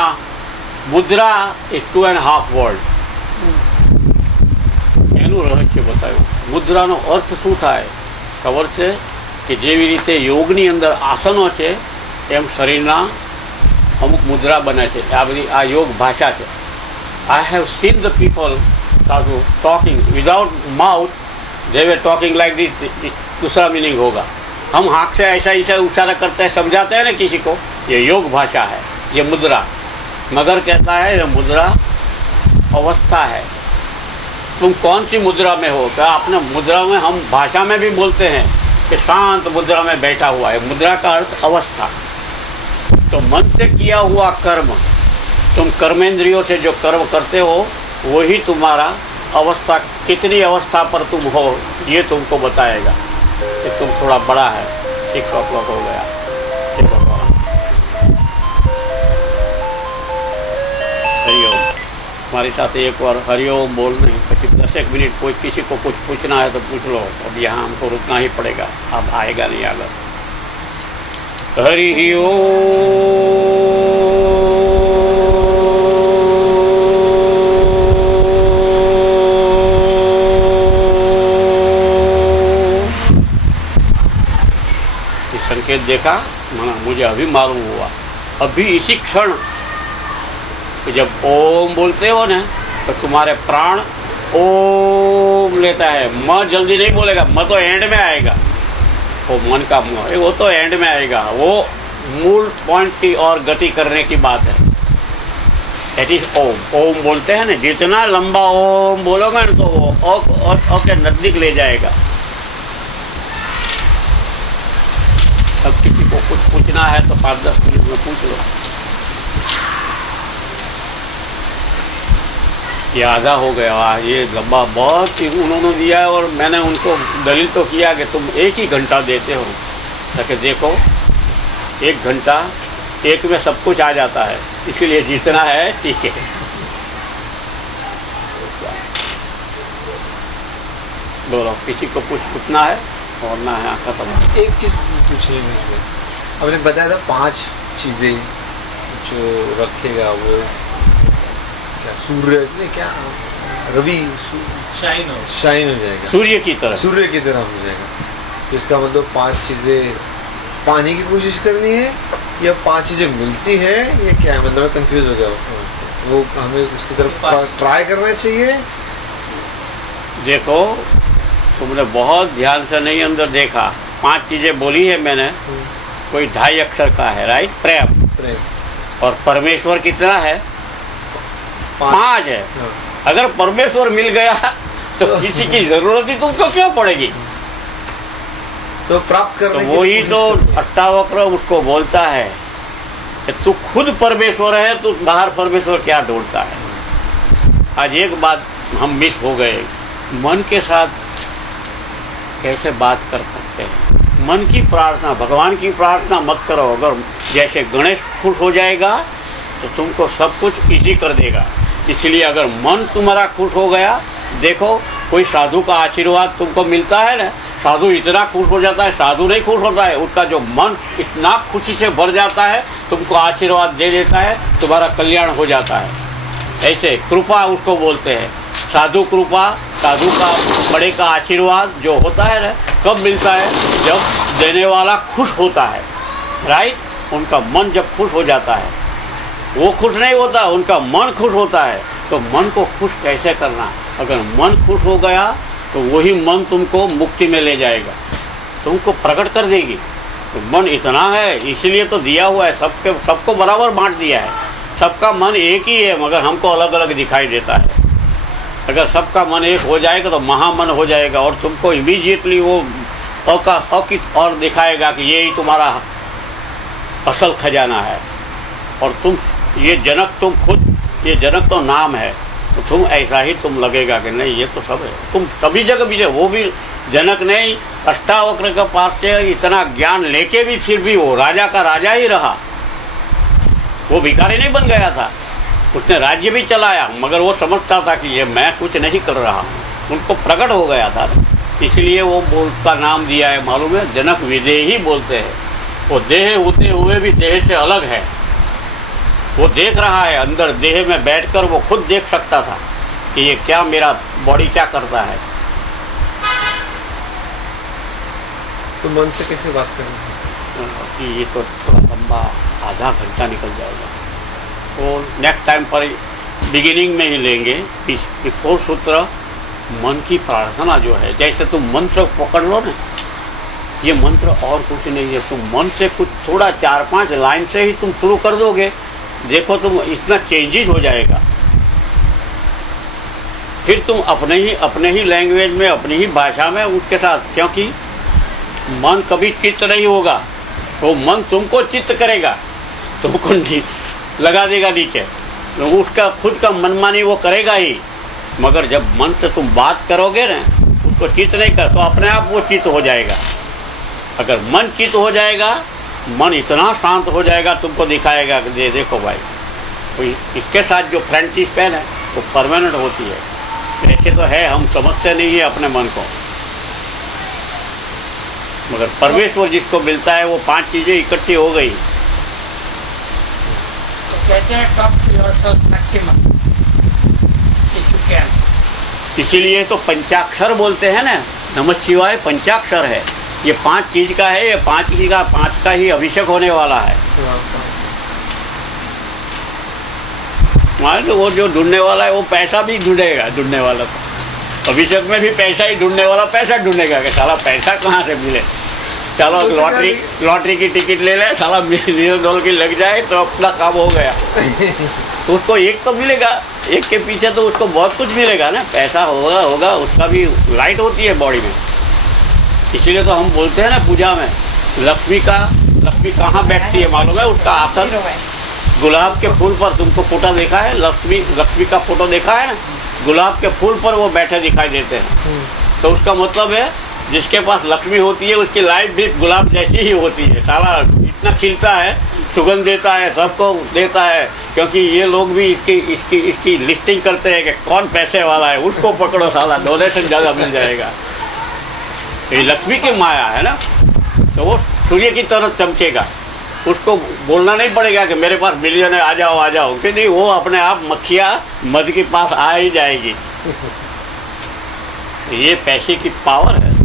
મુદ્રા એ 2.5 વર્ડ એનું રહસ્ય બતાવ્યું। મુદ્રાનો અર્થ શું થાય ખબર છે કે જેવી રીતે યોગની અંદર આસનો છે એમ શરીરના અમુક મુદ્રા બને છે। આ બધી આ योग ભાષા છે। I have seen the people Sadhu talking without mouth, they were talking like this। दूसरा मीनिंग होगा, हम हाथ से ऐसा ऐसा इशारा करते हैं, समझाते हैं ना किसी को, ये योग भाषा है, ये मुद्रा। मगर कहता है ये मुद्रा अवस्था है। तुम कौन सी मुद्रा में हो? क्या अपने मुद्रा में हम भाषा में भी बोलते हैं कि शांत मुद्रा में बैठा हुआ है। मुद्रा का अर्थ अवस्था। तो मन से किया हुआ कर्म, तुम कर्मेंद्रियों से जो कर्म करते हो वही तुम्हारा अवस्था, कितनी अवस्था पर तुम हो ये तुमको बताएगा कि तुम थोड़ा बड़ा है। 6 o'clock हो गया। हे भगवान, हरिओम। हमारे साथ एक बार हरिओम बोल नहीं, પછી 10 मिनट कोई किसी को कुछ पूछना है तो पूछ लो। अब यहाँ हमको रुकना ही पड़ेगा, अब आएगा नहीं आगे। हरि ओम। संकेत देखा, मुझे अभी मालूम हुआ, अभी इसी क्षण जब ओम बोलते हो ना तो तुम्हारे प्राण ओम लेता है। म जल्दी नहीं बोलेगा, म तो एंड में आएगा। वो मन का म वो तो एंड में आएगा। वो मूल पॉइंट की और गति करने की बात है। दैट इज ओम। ओम बोलते हैं ना, जितना लंबा ओम बोलोगे ना तो वो के नजदीक ले जाएगा। अब किसी को कुछ पूछना है तो 5-10 मिनट में पूछ लो। ये आधा हो गया, ये लंबा बहुत ही उन्होंने दिया है। और मैंने उनको दलील तो किया कि तुम 1 ही घंटा देते हो, ताकि देखो 1 घंटा एक में सब कुछ आ जाता है, इसीलिए जितना है ठीक है। बोलो, किसी को कुछ पूछना है और ना है खत्म। एक चीज पूछनी मुझे, आपने बताया था 5 चीजें जो रखेगा वो क्या, सूर्य नहीं, क्या रवि शाइन हो जाएगा, सूर्य की तरह हो जाएगा। तो इसका मतलब 5 चीजें पाने की कोशिश करनी है या 5 चीजें मिलती है या क्या है? मतलब मैं कंफ्यूज हो गया वो हमें उसकी तरफ ट्राई करना चाहिए। देखो, तुमने बहुत ध्यान से नहीं अंदर देखा। 5 चीजें बोली है मैंने, कोई 2.5 अक्षर का है, राइट? प्रेम। और परमेश्वर कितना है? 5 है। अगर परमेश्वर मिल गया तो किसी की जरूरत ही तुमको क्यों पड़ेगी? तो प्राप्त करने तो वही तो अष्टावक्र उसको बोलता है कि तू खुद परमेश्वर है, तू बाहर परमेश्वर क्या ढूंढता है। आज एक बात हम मिस हो गए, मन के साथ कैसे बात कर सकते हैं? मन की प्रार्थना, भगवान की प्रार्थना मत करो। अगर जैसे गणेश खुश हो जाएगा तो तुमको सब कुछ इजी कर देगा। इसलिए अगर मन तुम्हारा खुश हो गया, देखो कोई साधु का आशीर्वाद तुमको मिलता है ना, साधु इतना खुश हो जाता है। साधु नहीं खुश होता है, उसका जो मन इतना खुशी से भर जाता है, तुमको आशीर्वाद दे देता है, तुम्हारा कल्याण हो जाता है। ऐसे कृपा उसको बोलते हैं, साधु कृपा, साधु का बड़े का आशीर्वाद जो होता है ना, कब मिलता है? जब देने वाला खुश होता है, राइट? उनका मन जब खुश हो जाता है, वो खुश नहीं होता, उनका मन खुश होता है। तो मन को खुश कैसे करना? अगर मन खुश हो गया तो वही मन तुमको मुक्ति में ले जाएगा, तुमको प्रकट कर देगी। तो मन इतना है, इसलिए तो दिया हुआ है, सबको बराबर बांट दिया है। सबका मन एक ही है, मगर हमको अलग अलग दिखाई देता है। अगर सबका मन एक हो जाएगा तो महामन हो जाएगा, और तुमको इमीडिएटली वो औकित और दिखाएगा कि यही तुम्हारा असल खजाना है। और तुम ये जनक, तुम खुद ये जनक तो नाम है, तो तुम ऐसा ही तुम लगेगा कि नहीं ये तो सब है। तुम सभी जगह भी, वो भी जनक नहीं, अष्टावक्र के पास से इतना ज्ञान लेके भी फिर भी वो राजा का राजा ही रहा। वो भिखारी नहीं बन गया था, उसने राज्य भी चलाया, मगर वो समझता था कि ये मैं कुछ नहीं कर रहा हूँ। उनको प्रकट हो गया था, इसलिए वो का नाम दिया है, मालूम है, जनक विदेही बोलते हैं। वो देह होते हुए भी देह से अलग है। वो देख रहा है अंदर, देह में बैठकर वो खुद देख सकता था कि ये क्या, मेरा बॉडी क्या करता है। तो मन से कैसे बात करेंगे? कि ये तो थोड़ा लंबा, आधा घंटा निकल जाएगा, तो नेक्स्ट टाइम पर बिगिनिंग में ही लेंगे। विफोर सूत्र मन की प्रार्थना जो है, जैसे तुम मंत्र पकड़ लो ना, ये मंत्र और कुछ नहीं है। तुम मन से कुछ थोड़ा 4-5 लाइन से ही तुम शुरू कर दोगे, देखो तुम इतना चेंजेस हो जाएगा। फिर तुम अपने ही लैंग्वेज में, अपनी ही भाषा में उसके साथ, क्योंकि मन कभी चित्त नहीं होगा, वो मन तुमको चित्त करेगा, तुमको लगा देगा नीचे, तो उसका खुद का मनमानी वो करेगा ही। मगर जब मन से तुम बात करोगे ना, उसको चित्त नहीं कर, तो अपने आप वो चित्त हो जाएगा। अगर मन चित्त हो जाएगा, मन इतना शांत हो जाएगा, तुमको दिखाएगा कि देखो भाई, कोई इसके साथ जो फ्रेंडशिप है ना, वो परमानेंट होती है। ऐसे तो है, हम समझते नहीं है अपने मन को, मगर परमेश्वर जिसको मिलता है, वो 5 चीजें इकट्ठी हो गई। तो कहते हैं talk to yourself maximum, if you can. इसीलिए तो पंचाक्षर बोलते हैं ना, नमः शिवाय पंचाक्षर है। ये 5 चीज का है, ये 5 का ही अभिषेक होने वाला है। मान लो वो जो ढूंढने वाला है, वो पैसा भी ढूंढेगा, ढूंढने वाला तो अभिषेक में भी पैसा ही ढूंढने वाला पैसा ढूंढेगा कि साला पैसा कहाँ से मिले। चलो लॉटरी की टिकट ले ले, साला $1,000,000 की लग जाए तो अपना काम हो गया। तो उसको एक तो मिलेगा, एक के पीछे तो उसको बहुत कुछ मिलेगा ना, पैसा होगा, उसका भी लाइट होती है बॉडी में। इसीलिए तो हम बोलते हैं ना पूजा में, लक्ष्मी कहाँ बैठती है मालूम है? उसका आसन गुलाब के फूल पर। तुमको फोटो देखा है, लक्ष्मी का फोटो देखा है ना, गुलाब के फूल पर वो बैठे दिखाई देते हैं। तो उसका मतलब है जिसके पास लक्ष्मी होती है, उसकी लाइफ भी गुलाब जैसी ही होती है। साला इतना खिलता है, सुगंध देता है, सबको देता है। क्योंकि ये लोग भी इसकी लिस्टिंग करते हैं कि कौन पैसे वाला है, उसको पकड़ो, साला डोनेशन ज्यादा मिल जाएगा। ये लक्ष्मी की माया है ना, तो वो सूर्य की तरह चमकेगा। उसको बोलना नहीं पड़ेगा कि मेरे पास मिलियन है, आ जाओ, क्योंकि वो अपने आप मक्खियाँ मध के पास आ ही जाएगी। ये पैसे की पावर है।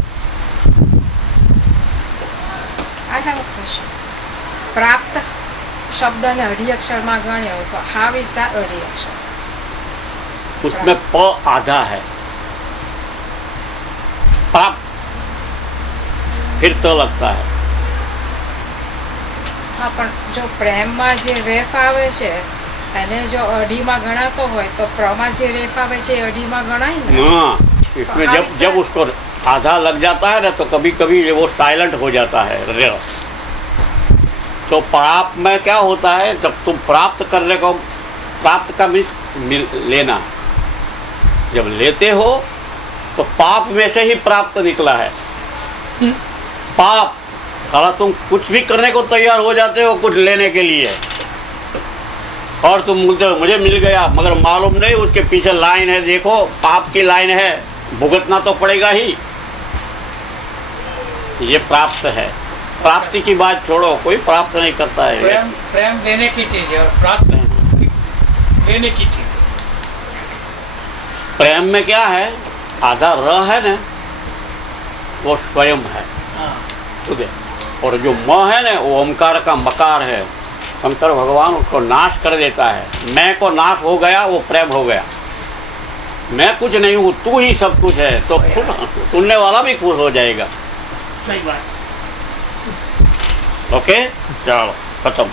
I have a question. प्राप्त शब्द ने अढ़ी अक्षर में गण्यो तो हाउ इज दैट अढ़ी अक्षर? उसमें प आधा है, प्राप्त फिर तो लगता है। हाँ, पर जो प्रेम में जे रेफ आवे छे एने जो अढ़ी में गणातो होय तो प्रमा जे रेफ आवे छे अढ़ी में गणाय ने? हाँ, इसमें जब उसको आधा लग जाता है ना, तो कभी कभी वो साइलेंट हो जाता है। तो प्राप्त में क्या होता है, जब तुम प्राप्त करने को, प्राप्त का मीन्स लेना, जब लेते हो तो पाप में से ही प्राप्त निकला है। पाप साला, तुम कुछ भी करने को तैयार हो जाते हो कुछ लेने के लिए, और तुम मुझे मिल गया, मगर मालूम नहीं उसके पीछे लाइन है। देखो, पाप की लाइन है, भुगतना तो पड़ेगा ही। ये प्राप्त है। प्राप्ति की बात छोड़ो, कोई प्राप्त नहीं करता है। प्रेम देने की चीज है और प्राप्त लेने की चीज। प्रेम में क्या है, आधा र है ना, वो स्वयं है, खुद। और जो म है ना, वो ओमकार का मकार है। शंकर भगवान उसको नाश कर देता है। मैं को नाश हो गया, वो प्रेम हो गया। मैं कुछ नहीं हूँ, तू ही सब कुछ है, तो सुनने वाला भी खुश हो जाएगा। सही बात। ओके चलो खत्म।